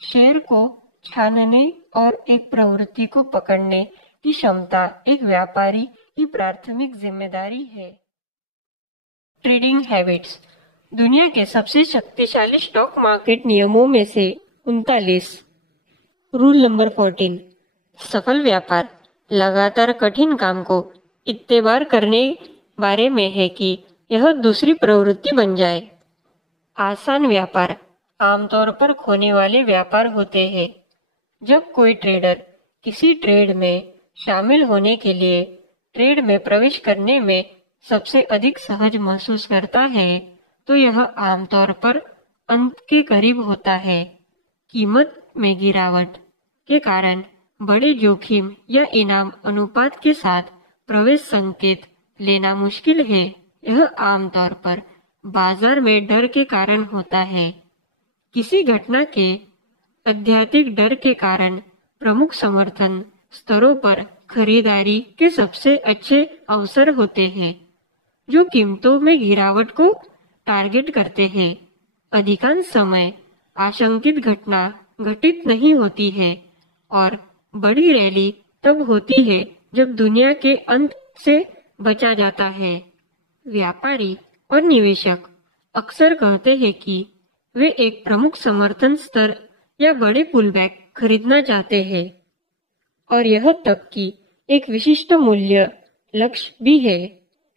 शेयर को छानने और एक प्रवृत्ति को पकड़ने की क्षमता एक व्यापारी की प्राथमिक जिम्मेदारी है। ट्रेडिंग हैबिट्स दुनिया के सबसे शक्तिशाली स्टॉक मार्केट नियमों में से 39। Rule number 14। सफल व्यापार लगातार कठिन काम को इतने बार करने बारे में है कि यह दूसरी प्रवृत्ति बन जाए। आसान व्यापार आमतौर पर खोने वाले व्यापार होते हैं। जब कोई ट्रेडर किसी ट्रेड में शामिल होने के लिए ट्रेड में प्रवेश करने में सबसे अधिक सहज महसूस करता है, तो यह आमतौर पर अंत के करीब होता है। कीमत में गिरावट के कारण बड़े जोखिम या इनाम अनुपात के साथ प्रवेश संकेत लेना मुश्किल है। यह आमतौर पर बाजार में डर के कारण होता है। किसी घटना के आध्यात्मिक डर के कारण प्रमुख समर्थन स्तरों पर खरीदारी के सबसे अच्छे अवसर होते हैं, जो कीमतों में गिरावट को टारगेट करते हैं। अधिकांश समय आशंकित घटना घटित नहीं होती है और बड़ी रैली तब होती है जब दुनिया के अंत से बचा जाता है। व्यापारी और निवेशक अक्सर कहते हैं कि वे एक प्रमुख समर्थन स्तर या बड़े पुलबैक खरीदना चाहते हैं और यह तक कि एक विशिष्ट मूल्य लक्ष्य भी है,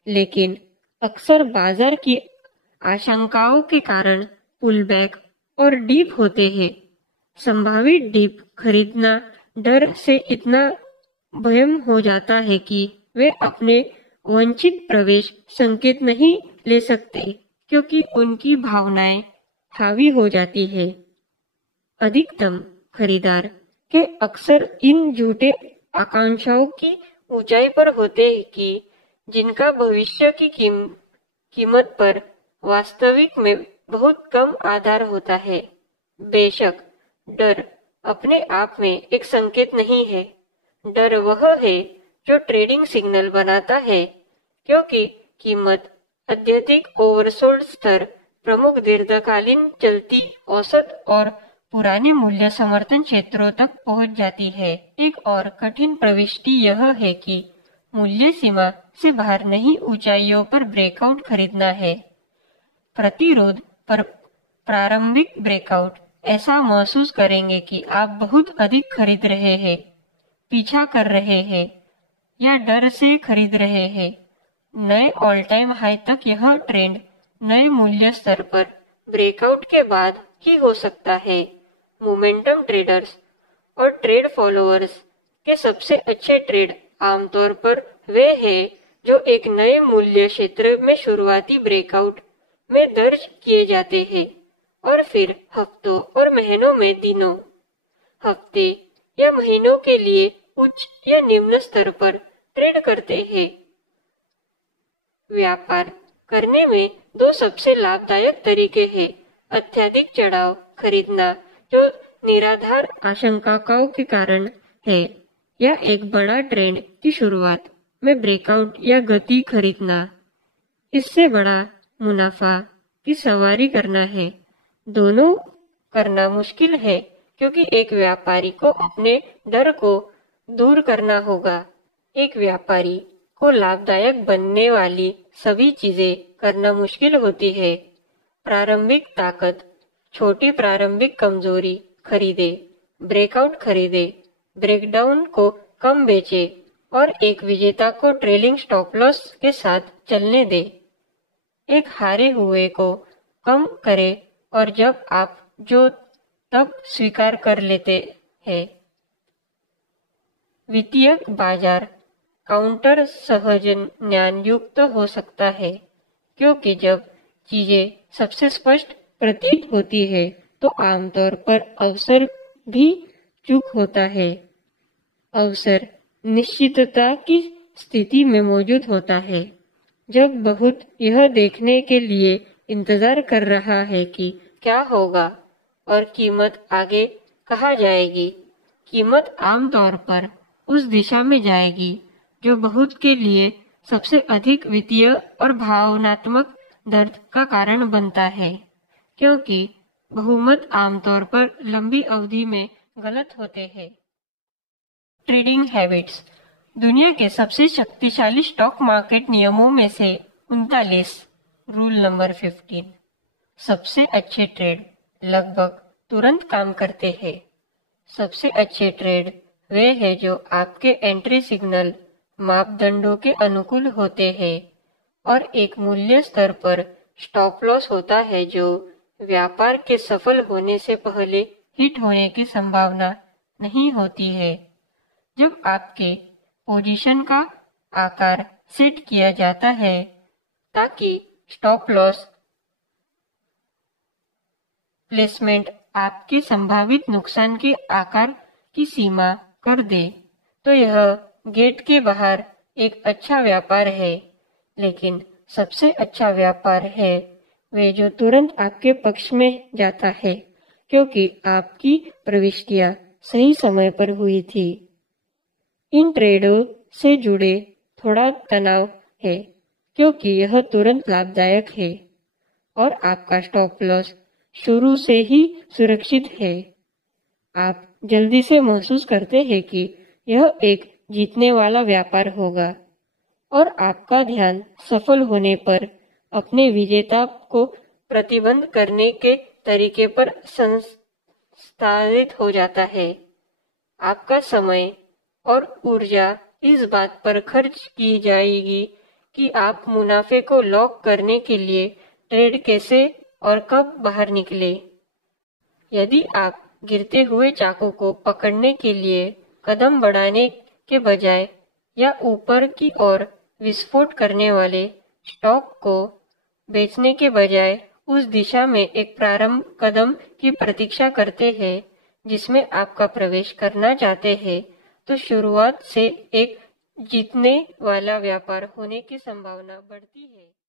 लेकिन अक्सर बाजार की आशंकाओं के कारण पुलबैक और डीप होते हैं। संभावित डीप खरीदना डर से इतना भयम हो जाता है कि वे अपने वांछित प्रवेश संकेत नहीं ले सकते क्योंकि उनकी भावनाएं हावी हो जाती है। अधिकतम खरीदार के अक्सर इन झूठे आकांक्षाओं की ऊंचाई पर होते हैं कि जिनका भविष्य की कीमत पर वास्तविक में बहुत कम आधार होता है। बेशक डर अपने आप में एक संकेत नहीं है। डर वह है जो ट्रेडिंग सिग्नल बनाता है, क्योंकि कीमत अत्यधिक ओवरसोल्ड स्तर, प्रमुख दीर्घकालीन चलती औसत और पुराने मूल्य समर्थन क्षेत्रों तक पहुंच जाती है। एक और कठिन प्रविष्टि यह है कि मूल्य सीमा से बाहर नई ऊंचाइयों पर ब्रेकआउट खरीदना है। प्रतिरोध पर प्रारंभिक ब्रेकआउट ऐसा महसूस करेंगे कि आप बहुत अधिक खरीद रहे हैं, पीछा कर रहे हैं या डर से खरीद रहे हैं। नए ऑल टाइम हाई तक यह ट्रेंड नए मूल्य स्तर पर ब्रेकआउट के बाद ही हो सकता है। मोमेंटम ट्रेडर्स और ट्रेड फॉलोअर्स के सबसे अच्छे ट्रेड आमतौर पर वे हैं जो एक नए मूल्य क्षेत्र में शुरुआती ब्रेकआउट में दर्ज किए जाते हैं और फिर हफ्तों और महीनों में दिनों, हफ्ते या महीनों के लिए उच्च या निम्न स्तर पर ट्रेड करते हैं। व्यापार करने में दो सबसे लाभदायक तरीके हैं। अत्यधिक चढ़ाव खरीदना जो निराधार आशंकाओं के कारण है, या एक बड़ा ट्रेंड की शुरुआत में ब्रेकआउट या गति खरीदना। इससे बड़ा मुनाफा की सवारी करना है। दोनों करना मुश्किल है क्योंकि एक व्यापारी को अपने डर को दूर करना होगा। एक व्यापारी को लाभदायक बनने वाली सभी चीजें करना मुश्किल होती है। प्रारंभिक ताकत, छोटी प्रारंभिक कमजोरी खरीदे, ब्रेकआउट खरीदे, ब्रेकडाउन को कम बेचे और एक विजेता को ट्रेलिंग स्टॉप लॉस के साथ चलने दे। एक हारे हुए को कम करें और जब आप जो तब स्वीकार कर लेते हैं। वित्तीय बाजार काउंटर सहज ज्ञान युक्त हो सकता है क्योंकि जब चीजें सबसे स्पष्ट प्रतीत होती है तो आमतौर पर अवसर भी चूक होता है। अवसर निश्चितता की स्थिति में मौजूद होता है जब बहुत यह देखने के लिए इंतजार कर रहा है कि क्या होगा और कीमत आगे कहाँ जाएगी। कीमत आमतौर पर उस दिशा में जाएगी जो बहुत के लिए सबसे अधिक वित्तीय और भावनात्मक दर्द का कारण बनता है, क्योंकि बहुमत आमतौर पर लंबी अवधि में गलत होते हैं। Trading habits. दुनिया के सबसे शक्तिशाली स्टॉक मार्केट नियमों में से 39 रूल नंबर 15। सबसे अच्छे ट्रेड लगभग तुरंत काम करते हैं। सबसे अच्छे ट्रेड वे हैं जो आपके एंट्री सिग्नल मापदंडों के अनुकूल होते हैं और एक मूल्य स्तर पर स्टॉप लॉस होता है जो व्यापार के सफल होने से पहले हिट होने की संभावना नहीं होती है। जब आपके पोजीशन का आकार सेट किया जाता है ताकि स्टॉप लॉस प्लेसमेंट आपके संभावित नुकसान के आकार की सीमा कर दे, तो यह गेट के बाहर एक अच्छा व्यापार है। लेकिन सबसे अच्छा व्यापार है वे जो तुरंत आपके पक्ष में जाता है क्योंकि आपकी प्रविष्टियां सही समय पर हुई थी। इन ट्रेडों से जुड़े थोड़ा तनाव है क्योंकि यह तुरंत लाभदायक है और आपका स्टॉप लॉस शुरू से ही सुरक्षित है। आप जल्दी से महसूस करते हैं कि यह एक जीतने वाला व्यापार होगा और आपका ध्यान सफल होने पर अपने विजेता को प्रतिबंध करने के तरीके पर संस्थापित हो जाता है। आपका समय और ऊर्जा इस बात पर खर्च की जाएगी कि आप मुनाफे को लॉक करने के लिए ट्रेड कैसे और कब बाहर निकले। यदि आप गिरते हुए चाकू को पकड़ने के लिए कदम बढ़ाने के बजाय या ऊपर की ओर विस्फोट करने वाले स्टॉक को बेचने के बजाय उस दिशा में एक प्रारंभ कदम की प्रतीक्षा करते हैं जिसमें आपका प्रवेश करना चाहते हैं, तो शुरुआत से एक जीतने वाला व्यापार होने की संभावना बढ़ती है।